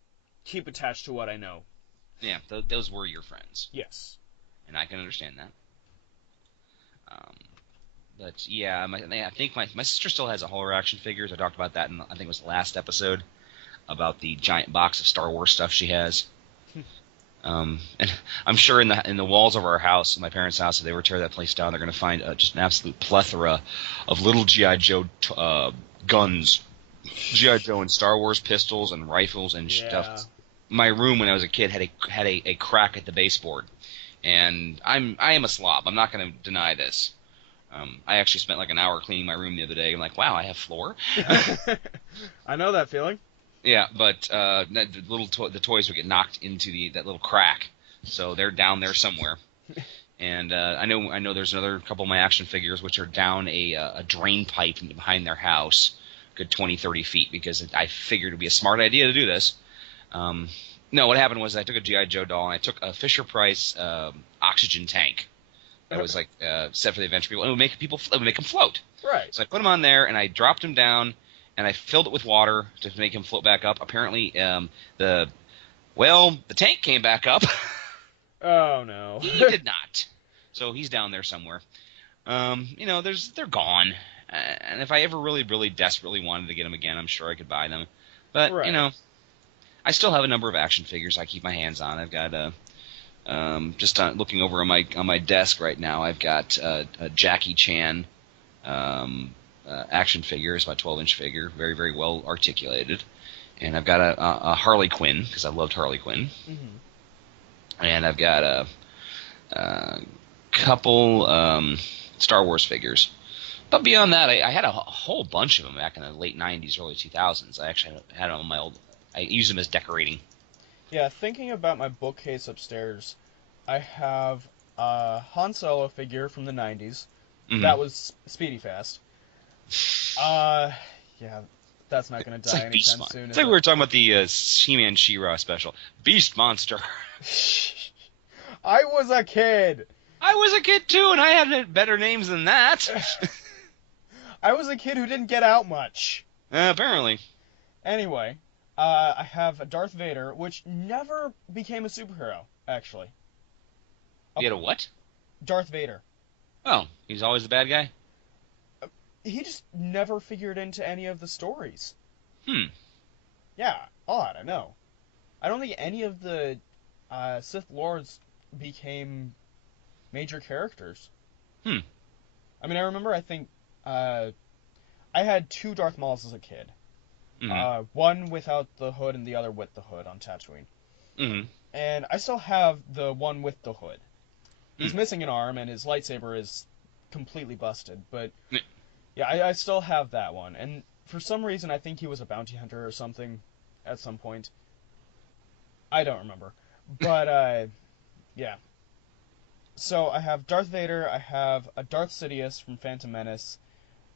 keep attached to what I know. Yeah, those were your friends. Yes. And I can understand that. But yeah, I think my sister still has a horror action figures. I talked about that in, I think it was the last episode, about the giant box of Star Wars stuff she has. And I'm sure in the walls of our house, my parents' house, if they were to tear that place down, they're going to find just an absolute plethora of little G.I. Joe guns, G.I. Joe and Star Wars pistols and rifles and stuff. My room when I was a kid had a crack at the baseboard, and I am a slob. I'm not going to deny this. I actually spent like an hour cleaning my room the other day. I'm like, wow, I have floor. I know that feeling. Yeah, but the toys would get knocked into that little crack, so they're down there somewhere. And I know there's another couple of my action figures which are down a drain pipe behind their house, good 20, 30 feet, because I figured it would be a smart idea to do this. No, what happened was I took a G.I. Joe doll and I took a Fisher-Price oxygen tank that was like set for the adventure people, and it would make them float. Right. So I put them on there and I dropped them down and I filled it with water to make them float back up. Apparently, the tank came back up. Oh no. He did not. So he's down there somewhere. They're gone. And if I ever really, really desperately wanted to get them again, I'm sure I could buy them. But right. I still have a number of action figures I keep my hands on. I've got looking over on my desk right now. I've got a Jackie Chan action figure. It's about a 12-inch figure, very, very well articulated. And I've got a Harley Quinn because I loved Harley Quinn. Mm-hmm. And I've got a couple Star Wars figures. But beyond that, I had a whole bunch of them back in the late 90s, early 2000s. I actually had them on my old... I use them as decorating. Yeah, thinking about my bookcase upstairs, I have a Han Solo figure from the 90s. Mm-hmm. That was Speedy Fast. Yeah, that's not going to die anytime soon. It's like we were talking about the She-Man She-Ra special. Beast Monster. I was a kid. I was a kid too, and I had better names than that. I was a kid who didn't get out much. Apparently. Anyway, I have a Darth Vader, which never became a superhero, actually. You had a what? Darth Vader. Oh, he's always the bad guy? He just never figured into any of the stories. Yeah, odd, I know. I don't think any of the Sith Lords became major characters. I mean, I remember, I think, I had 2 Darth Mauls as a kid. Mm-hmm. One without the hood and the other with the hood on Tatooine. Mm-hmm. And I still have the one with the hood. He's missing an arm, and his lightsaber is completely busted. But, yeah, I still have that one. And for some reason, I think he was a bounty hunter or something at some point. I don't remember. But, yeah. So I have Darth Vader, I have a Darth Sidious from Phantom Menace,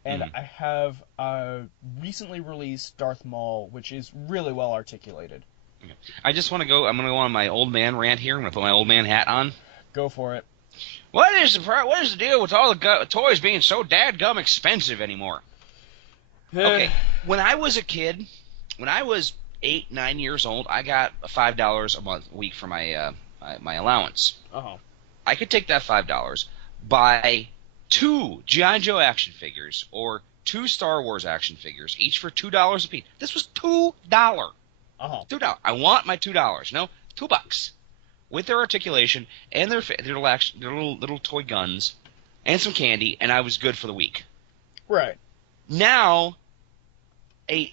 and I have a recently released Darth Maul, which is really well articulated. Okay. I'm going to go on my old man rant here. I'm going to put my old man hat on. Go for it. What is the deal with all the toys being so dadgum expensive anymore? Okay, when I was a kid, when I was 8, 9 years old, I got $5 a week for my my allowance. Uh-huh. I could take that $5, buy 2 G.I. Joe action figures or 2 Star Wars action figures, each for $2 a piece. This was $2. Uh-huh. $2. I want my $2. No, $2 with their articulation and their little toy guns and some candy, and I was good for the week. Right. Now, the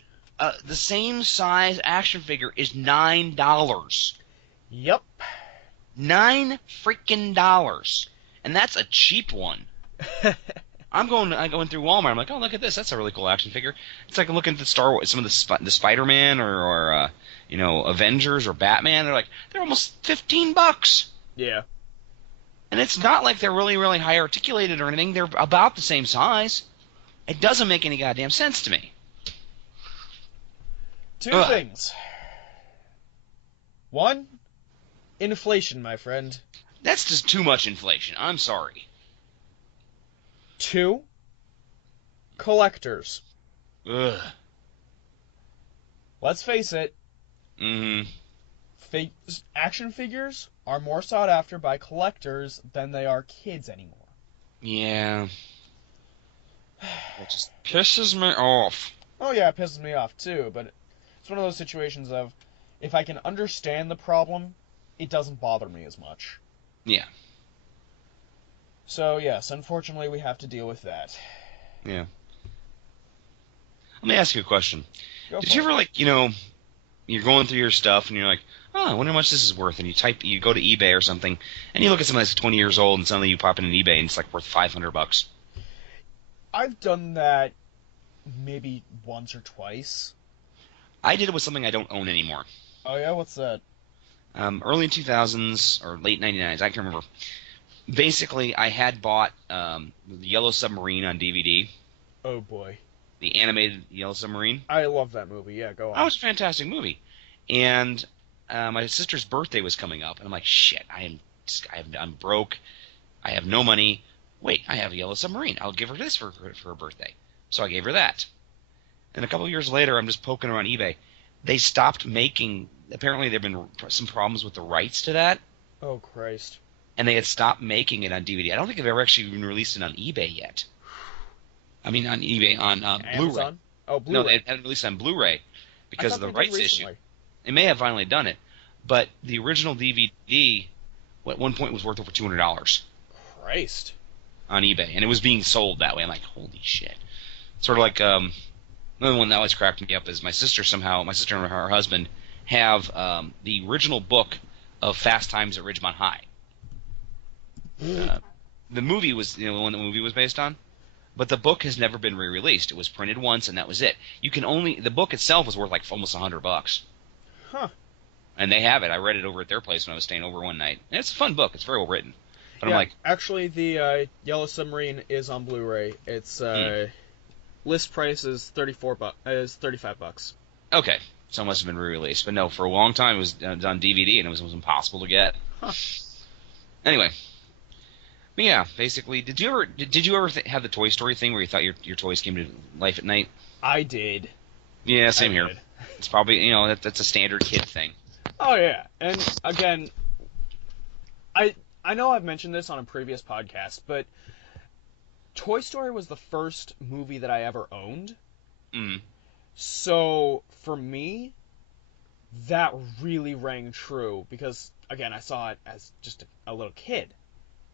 same size action figure is $9. Yep. $9 freaking dollars, and that's a cheap one. I'm going through Walmart. I'm like, oh, look at this. That's a really cool action figure. It's like looking at the Star Wars, some of the Spider-Man or Avengers or Batman. They're almost $15. Yeah. And it's not like they're really, really high articulated or anything. They're about the same size. It doesn't make any goddamn sense to me. 2 things. 1, inflation, my friend. That's just too much inflation. I'm sorry. 2, collectors. Ugh. Let's face it. Mm-hmm. Action figures are more sought after by collectors than they are kids anymore. Yeah. It just pisses me off. Oh yeah, it pisses me off too, but it's one of those situations of, if I can understand the problem, it doesn't bother me as much. Yeah. So yes, unfortunately we have to deal with that. Yeah. Let me ask you a question. Did you ever, you're going through your stuff and you're like, oh, I wonder how much this is worth, and you go to eBay or something, and you look at something that's 20 years old, and suddenly you pop in an eBay and it's worth $500. I've done that maybe once or twice. I did it with something I don't own anymore. Oh yeah, what's that? Early 2000s or late 99s, I can't remember. Basically, I had bought the Yellow Submarine on DVD, Oh boy, the animated Yellow Submarine. I love that movie. Yeah, go on. That was a fantastic movie. And my sister's birthday was coming up, and I'm like, shit, I'm broke. I have no money. Wait, I have a Yellow Submarine. I'll give her this for her birthday. So I gave her that. And a couple of years later, I'm just poking around eBay. They stopped making. Apparently, there have been some problems with the rights to that, Oh Christ. and they had stopped making it on DVD. I don't think they've ever actually been released it on eBay yet. I mean, on eBay, on Blu-ray. Amazon? Oh, Blu-ray. No, they haven't released it on Blu-ray because I of the thought they did rights issue. recently. They may have finally done it, but the original DVD at one point was worth over $200 Christ. on eBay, and it was being sold that way. I'm like, holy shit! Sort of like another one that always cracked me up is my sister and her husband have the original book of Fast Times at Ridgemont High. The movie was the one the movie was based on, but the book has never been re-released. It was printed once, and that was it. The book itself was worth like almost $100. Huh. And they have it. I read it over at their place when I was staying over one night. And it's a fun book. It's very well written. But yeah, I'm like, actually, the Yellow Submarine is on Blu-ray. Its list price is $35. okay, so it must have been re-released. But no, for a long time it was on DVD, and it was impossible to get. Huh. Anyway, but yeah, basically, did you ever have the Toy Story thing where you thought your toys came to life at night? I did. Yeah, same I here. did. It's probably that's a standard kid thing. Oh yeah, and again, I know I've mentioned this on a previous podcast, but Toy Story was the first movie that I ever owned. Mm. So for me, that really rang true because again, I saw it as just a little kid,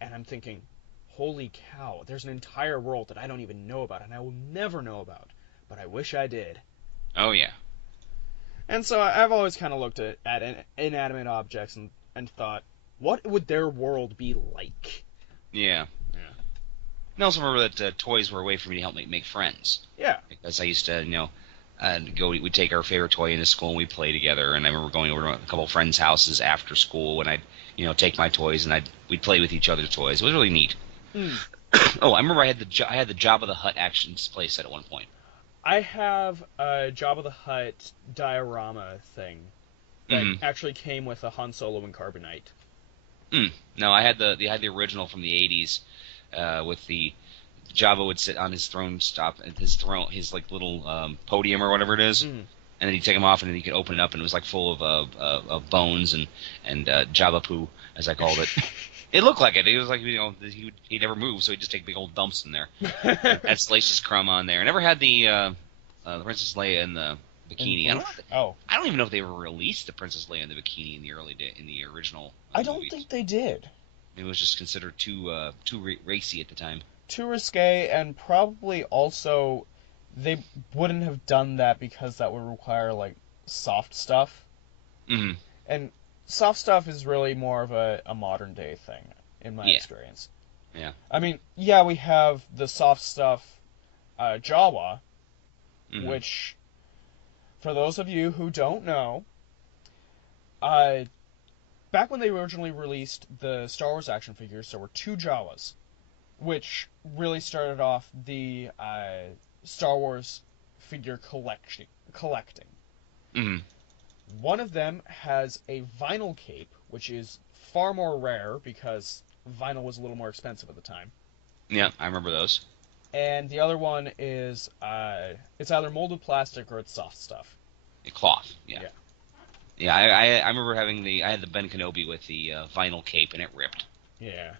and I'm thinking, holy cow, there's an entire world that I don't even know about, and I will never know about, but I wish I did. Oh yeah. And so I've always kind of looked at inanimate objects and thought, what would their world be like? Yeah. Yeah. And I also remember that toys were a way for me to help make friends. Yeah. Because I used to, we'd take our favorite toy into school and we'd play together. And I remember going over to a couple of friends' houses after school and I'd, take my toys and we'd play with each other's toys. It was really neat. Mm. Oh, I remember I had the Jabba the Hutt action play set at one point. I have a Jabba the Hutt diorama thing that actually came with a Han Solo and Carbonite. No, I had the original from the 80s with the Jabba would sit on his throne, his like little podium or whatever it is, and then he'd take him off and then he could open it up and it was like full of bones and Jabba poo, as I called it. It looked like it. It was like he never moved, so he'd just take big old dumps in there. Had Salacious Crumb on there. I never had the Princess Leia in the bikini. I don't even know if they ever released the Princess Leia in the bikini in the original. I don't movies. think they did. It was just considered too racy at the time. Too risque, and probably also they wouldn't have done that because that would require like soft stuff. Mm-hmm. And soft stuff is really more of a modern day thing, in my experience. Yeah. I mean, yeah, we have the soft stuff Jawa, which, for those of you who don't know, back when they originally released the Star Wars action figures, there were 2 Jawas, which really started off the Star Wars figure collecting. Mm-hmm. One of them has a vinyl cape, which is far more rare because vinyl was a little more expensive at the time. Yeah, I remember those. And the other one is it's either molded plastic or it's soft stuff. A cloth, yeah. Yeah, I remember I had the Ben Kenobi with the vinyl cape and it ripped. Yeah.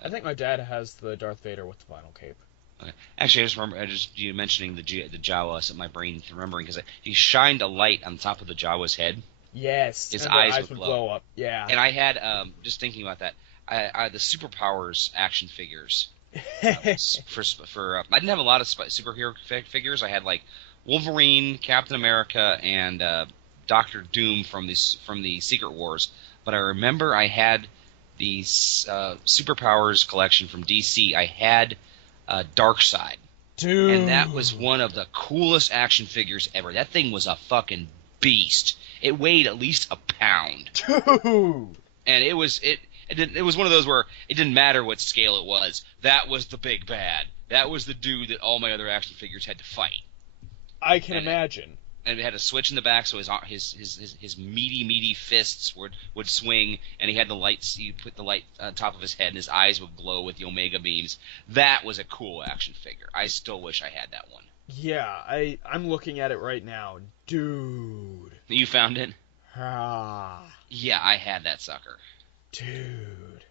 I think my dad has the Darth Vader with the vinyl cape. Okay. Actually, I just remember you mentioning the Jawa set my brain remembering because he shined a light on top of the Jawa's head. Yes. His and eyes eyes would glow up. Yeah. And I had just thinking about that. I had the Superpowers action figures. I didn't have a lot of superhero figures. I had like Wolverine, Captain America, and Doctor Doom from the Secret Wars. But I remember I had the Superpowers collection from DC. I had Darkseid. Dude. And that was one of the coolest action figures ever. That thing was a fucking beast. It weighed at least a pound. Dude. And it was one of those where it didn't matter what scale it was. That was the big bad. That was the dude that all my other action figures had to fight. I can imagine. And it had a switch in the back, so his meaty fists would swing, and he had the lights. You put the light on top of his head, and his eyes would glow with the Omega beams. That was a cool action figure. I still wish I had that one. Yeah, I'm looking at it right now, dude. You found it? Ah, Yeah, I had that sucker. dude.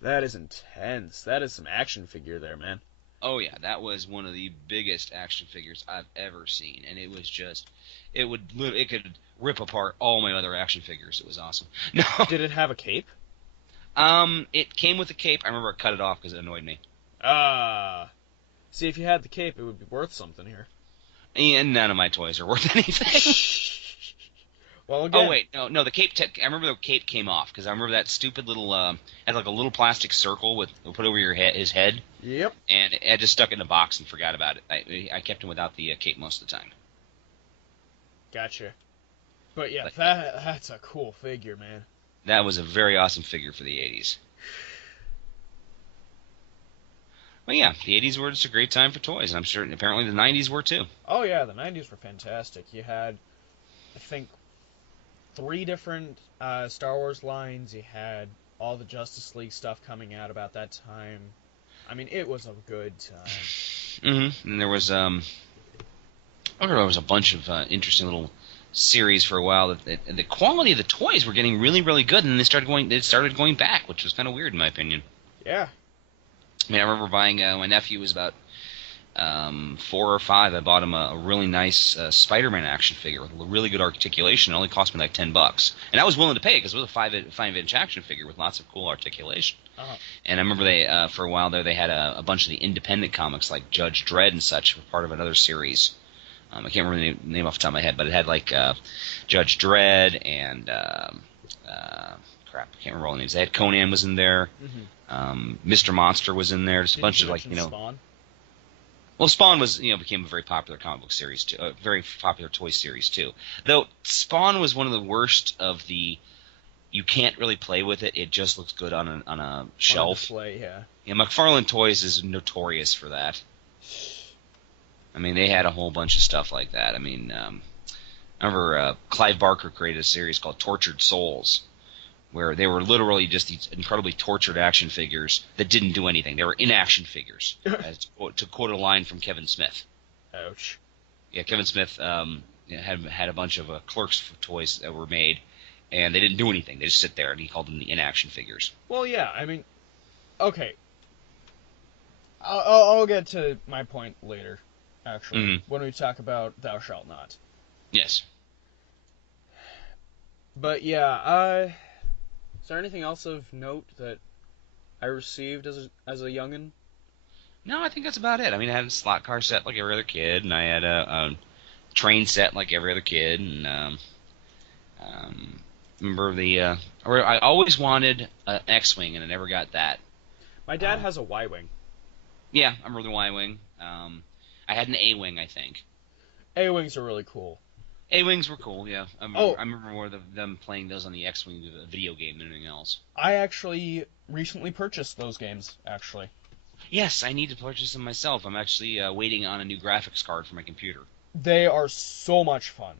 That is intense. That is some action figure there, man. Oh yeah, that was one of the biggest action figures I've ever seen, and it was just, it could rip apart all my other action figures. It was awesome. No, Did it have a cape? it came with a cape. I remember I cut it off because it annoyed me. See, if you had the cape, it would be worth something here. And none of my toys are worth anything. Well, again. Oh wait, no, the cape. I remember the cape came off because I remember that stupid little had like a little plastic circle with put over his head. Yep. And I just stuck it in a box and forgot about it. I kept him without the cape most of the time. Gotcha. But yeah, But- that's a cool figure, man. That was a very awesome figure for the 80s. Well, yeah, the 80s were just a great time for toys, and I'm sure apparently the 90s were too. Oh yeah, the 90s were fantastic. You had, I think, 3 different Star Wars lines. You had all the Justice League stuff coming out about that time. I mean, it was a good time. Mm-hmm. And there was I remember there was a bunch of interesting little series for a while. That the quality of the toys were getting really, really good, and they started going back, which was kind of weird in my opinion. Yeah. I mean, I remember buying my nephew was about 4 or 5. I bought him a really nice Spider-Man action figure with really good articulation. It only cost me like $10, and I was willing to pay because it was a 5-inch action figure with lots of cool articulation. Uh-huh. And I remember they for a while there they had a bunch of the independent comics like Judge Dredd and such were part of another series. I can't remember the name off the top of my head, but it had like Judge Dredd and crap, I can't remember all the names. They had Conan was in there. Mm-hmm. Mr. Monster was in there. Just a bunch of like Spawn? Well, Spawn was became a very popular comic book series too, a very popular toy series too. Though Spawn was one of the worst of the. You can't really play with it. It just looks good on a shelf. On display, yeah. Yeah, McFarlane Toys is notorious for that. I mean, they had a whole bunch of stuff like that. I mean, I remember Clive Barker created a series called Tortured Souls, where they were literally just these incredibly tortured action figures that didn't do anything. They were inaction figures, to quote a line from Kevin Smith. Ouch. Yeah, Kevin Smith had a bunch of Clerks toys that were made, and they didn't do anything. They just sit there, and he called them the inaction figures. Well, yeah, I mean, okay. I'll get to my point later, actually, when we talk about Thou Shalt Not. Yes. But yeah, is there anything else of note that I received as a youngin? No, I think that's about it. I mean, I had a slot car set like every other kid, and I had a train set like every other kid, and remember I always wanted an X-Wing, and I never got that. My dad has a Y-Wing. Yeah, I remember the Y-Wing. I had an A-Wing, I think. A-Wings are really cool. A-Wings were cool, yeah. I remember more of them playing those on the X-Wing video game than anything else. I actually recently purchased those games, actually. Yes, I need to purchase them myself. I'm actually waiting on a new graphics card for my computer. They are so much fun.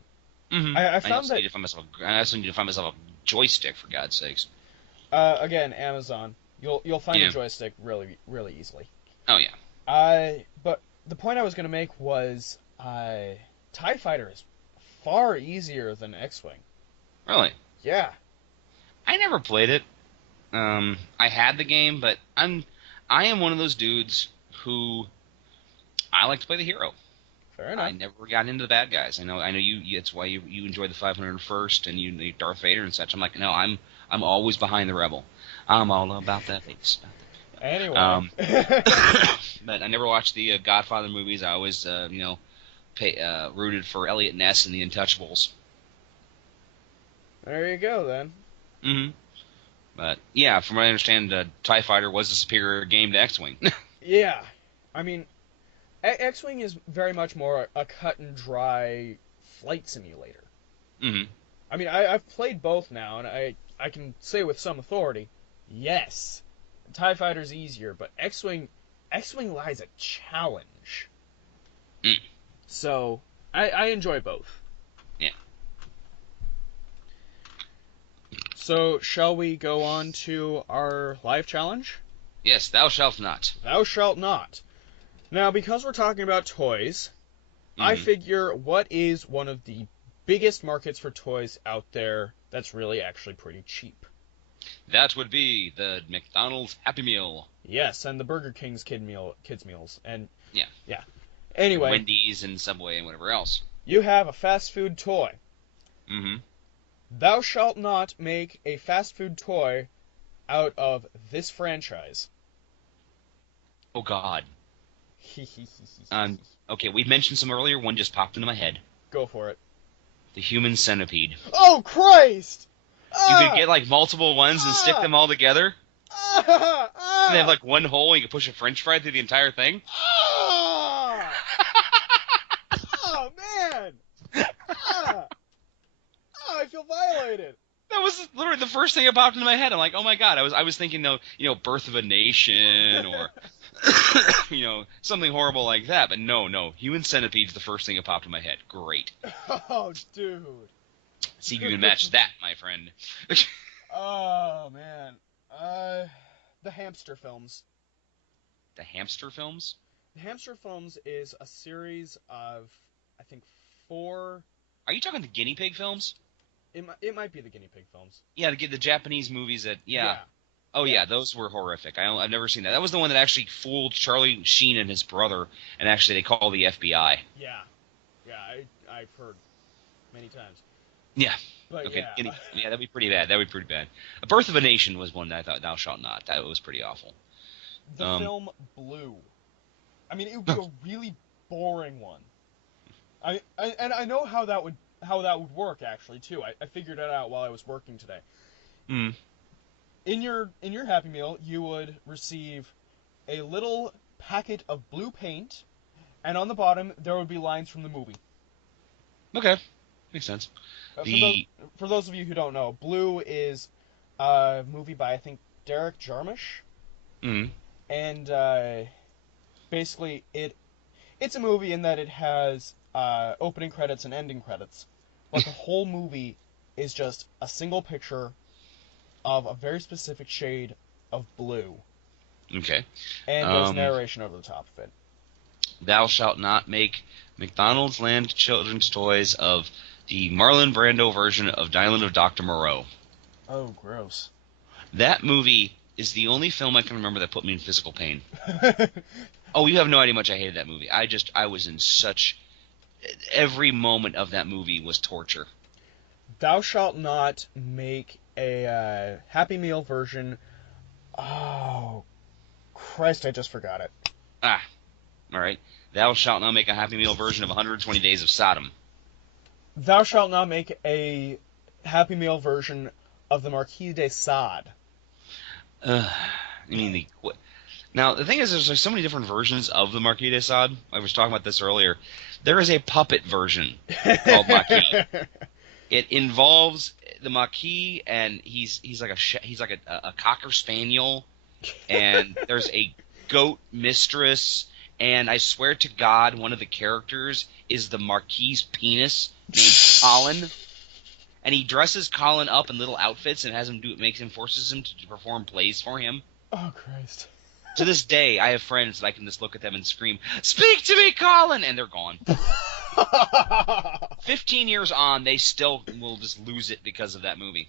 Mm-hmm. I found also that... I also need to find myself a joystick, for God's sakes. Again, Amazon. You'll find a joystick really, really easily. Oh, yeah. But the point I was going to make was TIE Fighter is far easier than X-Wing. Really? Yeah. I never played it. I had the game, but I am one of those dudes who I like to play the hero. Fair enough. I never got into the bad guys. I know you. It's why you enjoy the 501st and you Darth Vader and such. I'm like, no, I'm always behind the rebel. I'm all about that base. Anyway. But I never watched the Godfather movies. I always, rooted for Elliot Ness and the Untouchables. There you go, then. Mm-hmm. But, yeah, from what I understand, TIE Fighter was a superior game to X-Wing. Yeah. I mean, X-Wing is very much more a cut and dry flight simulator. Mm-hmm. I mean, I've played both now, and I can say with some authority, yes, TIE Fighter's easier, but X-Wing lies a challenge. Mm. So, I enjoy both. Yeah. So, shall we go on to our live challenge? Yes, thou shalt not. Thou shalt not. Now, because we're talking about toys, I Mm-hmm. figure what is one of the biggest markets for toys out there that's really actually pretty cheap? That would be the McDonald's Happy Meal. Yes, and the Burger King's kids meals, and Yeah. yeah. Anyway, Wendy's and Subway and whatever else. you have a fast food toy. Mm-hmm. Thou shalt not make a fast food toy out of this franchise. Oh, God. Okay, we mentioned some earlier. One just popped into my head. Go for it. The human centipede. Oh, Christ! You could get, like, multiple ones and stick them all together. And they have, like, one hole and you can push a french fry through the entire thing. Oh, man! I feel violated. That was literally the first thing that popped into my head. I'm like, oh my god! I was thinking, though, Birth of a Nation or, something horrible like that. But no, human centipede's the first thing that popped in my head. Great. Oh, dude. See if you can match that, my friend. Oh, man. The hamster films. The hamster films? The hamster films is a series of, I think, 4. Are you talking the guinea pig films? It might be the guinea pig films. Yeah, the Japanese movies that, yeah. Oh, Yeah. yeah, those were horrific. I've never seen that. That was the one that actually fooled Charlie Sheen and his brother, and actually they called the FBI. Yeah. Yeah, I've heard many times. Yeah. But Okay, yeah. yeah, that'd be pretty bad. That'd be pretty bad. A Birth of a Nation was one that I thought, thou shalt not. That was pretty awful. The film Blue. I mean, it would be a really boring one. I know how that would work actually too. I figured it out while I was working today. Hmm. In your Happy Meal, you would receive a little packet of blue paint, and on the bottom there would be lines from the movie. Okay, makes sense. For those of you who don't know, Blue is a movie by, I think, Derek Jarmusch. Mm. And basically it's a movie in that it has opening credits and ending credits, but the whole movie is just a single picture of a very specific shade of blue. Okay. And there's narration over the top of it. Thou shalt not make McDonald's Land children's toys of the Marlon Brando version of Island of Dr. Moreau. Oh, gross. That movie is the only film I can remember that put me in physical pain. Oh, you have no idea how much I hated that movie. I was in such... Every moment of that movie was torture. Thou shalt not make a Happy Meal version... Oh, Christ, I just forgot it. Ah, alright. Thou shalt not make a Happy Meal version of 120 Days of Sodom. Thou shalt not make a Happy Meal version of the Marquis de Sade. Now, the thing is, there's so many different versions of the Marquis de Sade. I was talking about this earlier. There is a puppet version called Marquis. It involves the Marquis, and he's like a cocker spaniel, and there's a goat mistress, and I swear to God, one of the characters is the Marquis's penis named Colin. And he dresses Colin up in little outfits and forces him to perform plays for him. Oh, Christ. To this day, I have friends that I can just look at them and scream, "Speak to me, Colin!" And they're gone. 15 years on, they still will just lose it because of that movie.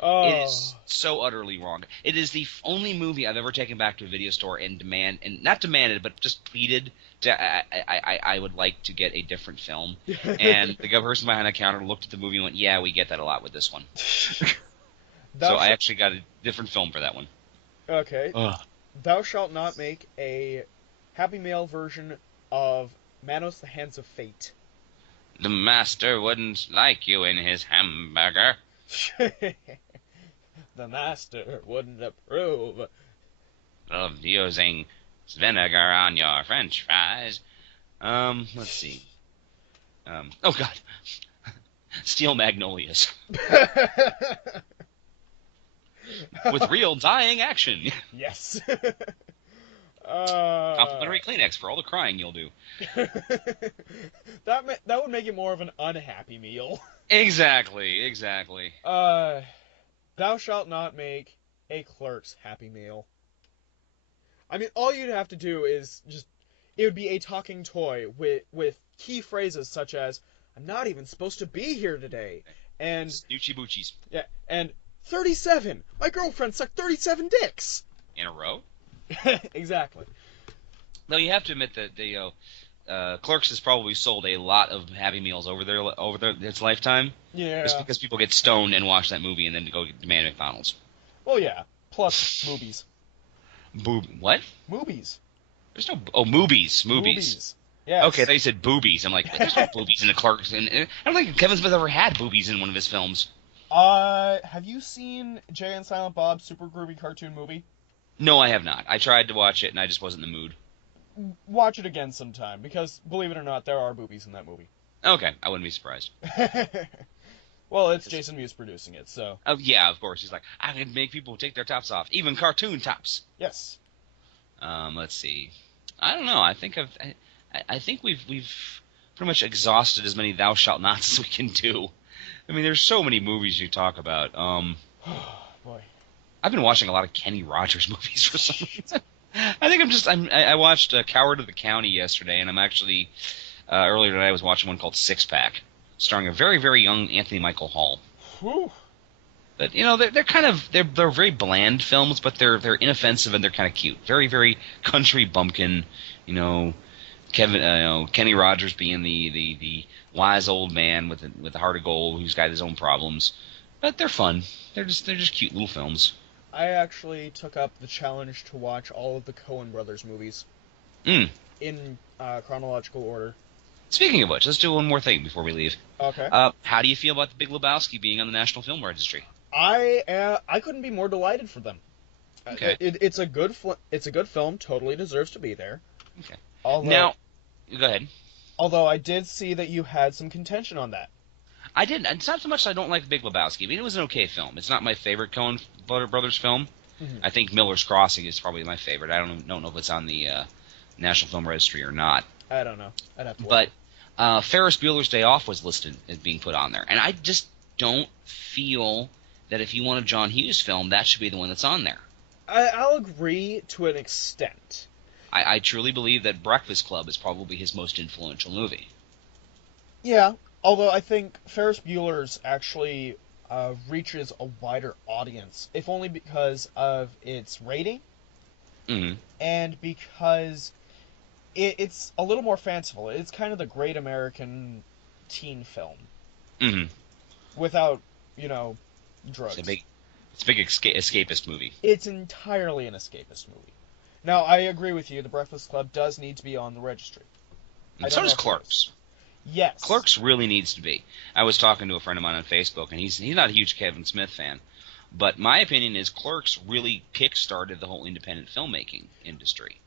Oh. It is so utterly wrong. It is the only movie I've ever taken back to a video store and not demanded, but just pleaded I would like to get a different film. And the person behind the counter looked at the movie and went, "Yeah, we get that a lot with this one." So I actually got a different film for that one. Okay. Ugh. Thou shalt not make a Happy Meal version of Manos the Hands of Fate. The master wouldn't like you in his hamburger. The master wouldn't approve Of using vinegar on your french fries. Let's see. Oh God, Steel Magnolias with real dying action. Yes. Complimentary Kleenex for all the crying you'll do. that would make it more of an unhappy meal. Exactly. Thou shalt not make a Clerk's happy meal. I mean, all you'd have to do is it would be a talking toy with key phrases such as, I'm not even supposed to be here today, and Snoochie boochies. yeah, and 37! My girlfriend sucked 37 dicks! In a row? Exactly. Though you have to admit that the Clerks has probably sold a lot of Happy Meals over its lifetime. Yeah. Just because people get stoned and watch that movie and then go demand McDonald's. Well, yeah. Plus, movies. What? Movies. There's no... Oh, movies. Yes. Okay, I thought you said boobies. I'm like, there's no boobies in the Clerks. And I don't think Kevin Smith ever had boobies in one of his films. Have you seen Jay and Silent Bob's super groovy cartoon movie? No, I have not. I tried to watch it and I just wasn't in the mood. Watch it again sometime, because, believe it or not, there are boobies in that movie. Okay, I wouldn't be surprised. Well, it's Jason Mewes producing it, so... Oh, yeah, of course. He's like, I can make people take their tops off, even cartoon tops. Yes. Let's see. I don't know. I think I think we've pretty much exhausted as many thou shalt nots as we can do. I mean, there's so many movies you talk about. Boy. I've been watching a lot of Kenny Rogers movies for some reason. I think I watched Coward of the County yesterday, and I'm actually earlier today I was watching one called Six Pack, starring a very, very young Anthony Michael Hall. Whew. But they're kind of they're very bland films, but they're inoffensive and they're kind of cute. Very, very country bumpkin. Kenny Rogers being the wise old man with a heart of gold who's got his own problems. But they're fun. They're just cute little films. I actually took up the challenge to watch all of the Coen Brothers movies. In chronological order. Speaking of which, let's do one more thing before we leave. Okay. How do you feel about The Big Lebowski being on the National Film Registry? I couldn't be more delighted for them. Okay. It's a good film. Totally deserves to be there. Okay. Although, Go ahead. Although I did see that you had some contention on that. I didn't. It's not so much that I don't like The Big Lebowski. I mean, it was an okay film. It's not my favorite Coen Brothers film. Mm-hmm. I think Miller's Crossing is probably my favorite. I don't know if it's on the National Film Registry or not. I don't know. I'd have to look. But Ferris Bueller's Day Off was listed as being put on there. And I just don't feel that if you want a John Hughes film, that should be the one that's on there. I'll agree to an extent. I truly believe that Breakfast Club is probably his most influential movie. Yeah, although I think Ferris Bueller's actually reaches a wider audience, if only because of its rating, and because it's a little more fanciful. It's kind of the great American teen film, without, drugs. It's a big escapist movie. It's entirely an escapist movie. Now, I agree with you. The Breakfast Club does need to be on the registry. And so does Clerks. Yes. Clerks really needs to be. I was talking to a friend of mine on Facebook, and he's not a huge Kevin Smith fan. But my opinion is Clerks really kick-started the whole independent filmmaking industry.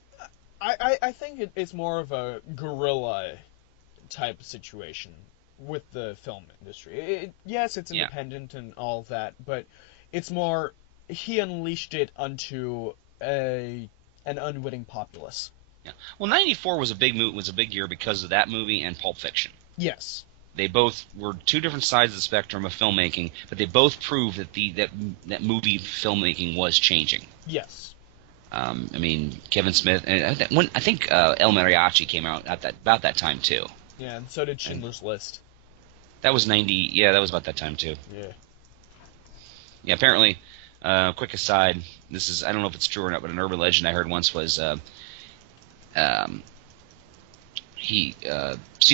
I think it's more of a guerrilla type situation with the film industry. Yes, it's independent and all that, but it's more he unleashed it onto an unwitting populace. Yeah. Well, '94 was a big year because of that movie and Pulp Fiction. Yes. They both were two different sides of the spectrum of filmmaking, but they both proved that movie filmmaking was changing. Yes. I mean, Kevin Smith, and I think El Mariachi came out at about that time too. Yeah, and so did Schindler's List. That was 90. Yeah, that was about that time too. Yeah. Yeah. Apparently, quick aside. This is, I don't know if it's true or not, but an urban legend I heard once was Steven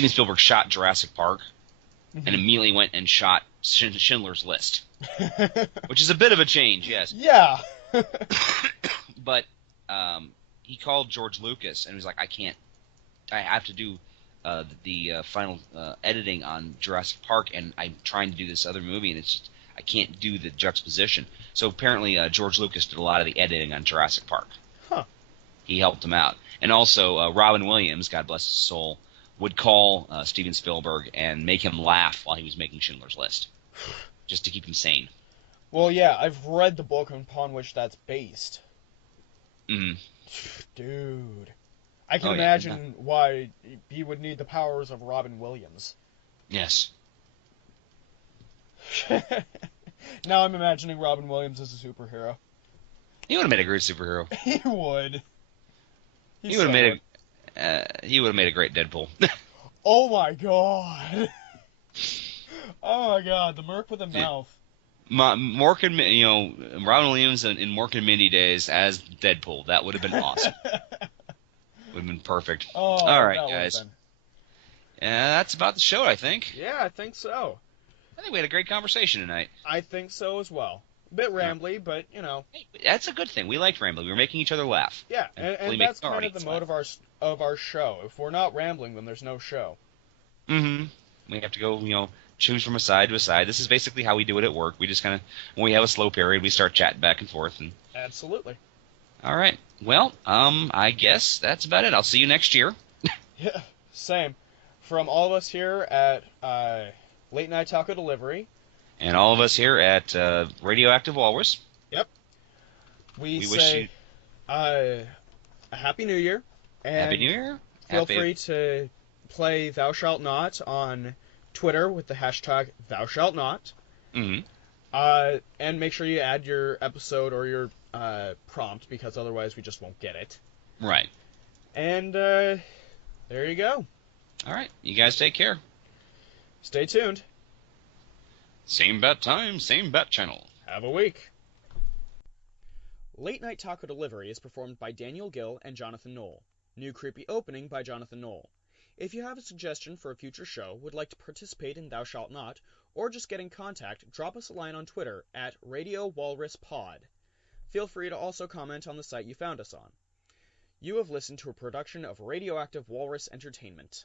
Spielberg shot Jurassic Park and immediately went and shot Schindler's List, which is a bit of a change, yes. Yeah. But he called George Lucas and he was like, I have to do the final editing on Jurassic Park, and I'm trying to do this other movie, and I can't do the juxtaposition. So apparently George Lucas did a lot of the editing on Jurassic Park. Huh. He helped him out. And also Robin Williams, God bless his soul, would call Steven Spielberg and make him laugh while he was making Schindler's List, just to keep him sane. Well, yeah, I've read the book upon which that's based. Mm. Dude. I can Oh, yeah. imagine why he would need the powers of Robin Williams. Yes. Now I'm imagining Robin Williams as a superhero. He would have made a great superhero. He would. He would have made a great Deadpool. Oh my god. Oh my god, the Merc with a mouth. Mork and Robin Williams in Mork and Mindy days as Deadpool. That would have been awesome. Would have been perfect. Oh, all right, that guys. That's about the show, I think. Yeah, I think so. I think we had a great conversation tonight. I think so as well. A bit rambly, but, you know. Hey, that's a good thing. We liked rambling. We were making each other laugh. Yeah, and that's kind of the mode of our show. If we're not rambling, then there's no show. Mm-hmm. We have to go, choose from a side to a side. This is basically how we do it at work. We just kind of, when we have a slow period, we start chatting back and forth. And Absolutely. all right. Well, I guess that's about it. I'll see you next year. Yeah, same. From all of us here at Late Night Taco Delivery. And all of us here at Radioactive Walrus. Yep. We wish say you a Happy New Year. And Happy New Year. Feel free to play Thou Shalt Not on Twitter with the hashtag Thou Shalt Not. Mm-hmm. And make sure you add your episode or your prompt, because otherwise we just won't get it. Right. And there you go. All right. You guys take care. Stay tuned. Same bat time, same bat channel. Have a week. Late Night Taco Delivery is performed by Daniel Gill and Jonathan Knoll. New creepy opening by Jonathan Knoll. If you have a suggestion for a future show, would like to participate in Thou Shalt Not, or just get in contact, drop us a line on Twitter at Radio Walrus Pod. Feel free to also comment on the site you found us on. You have listened to a production of Radioactive Walrus Entertainment.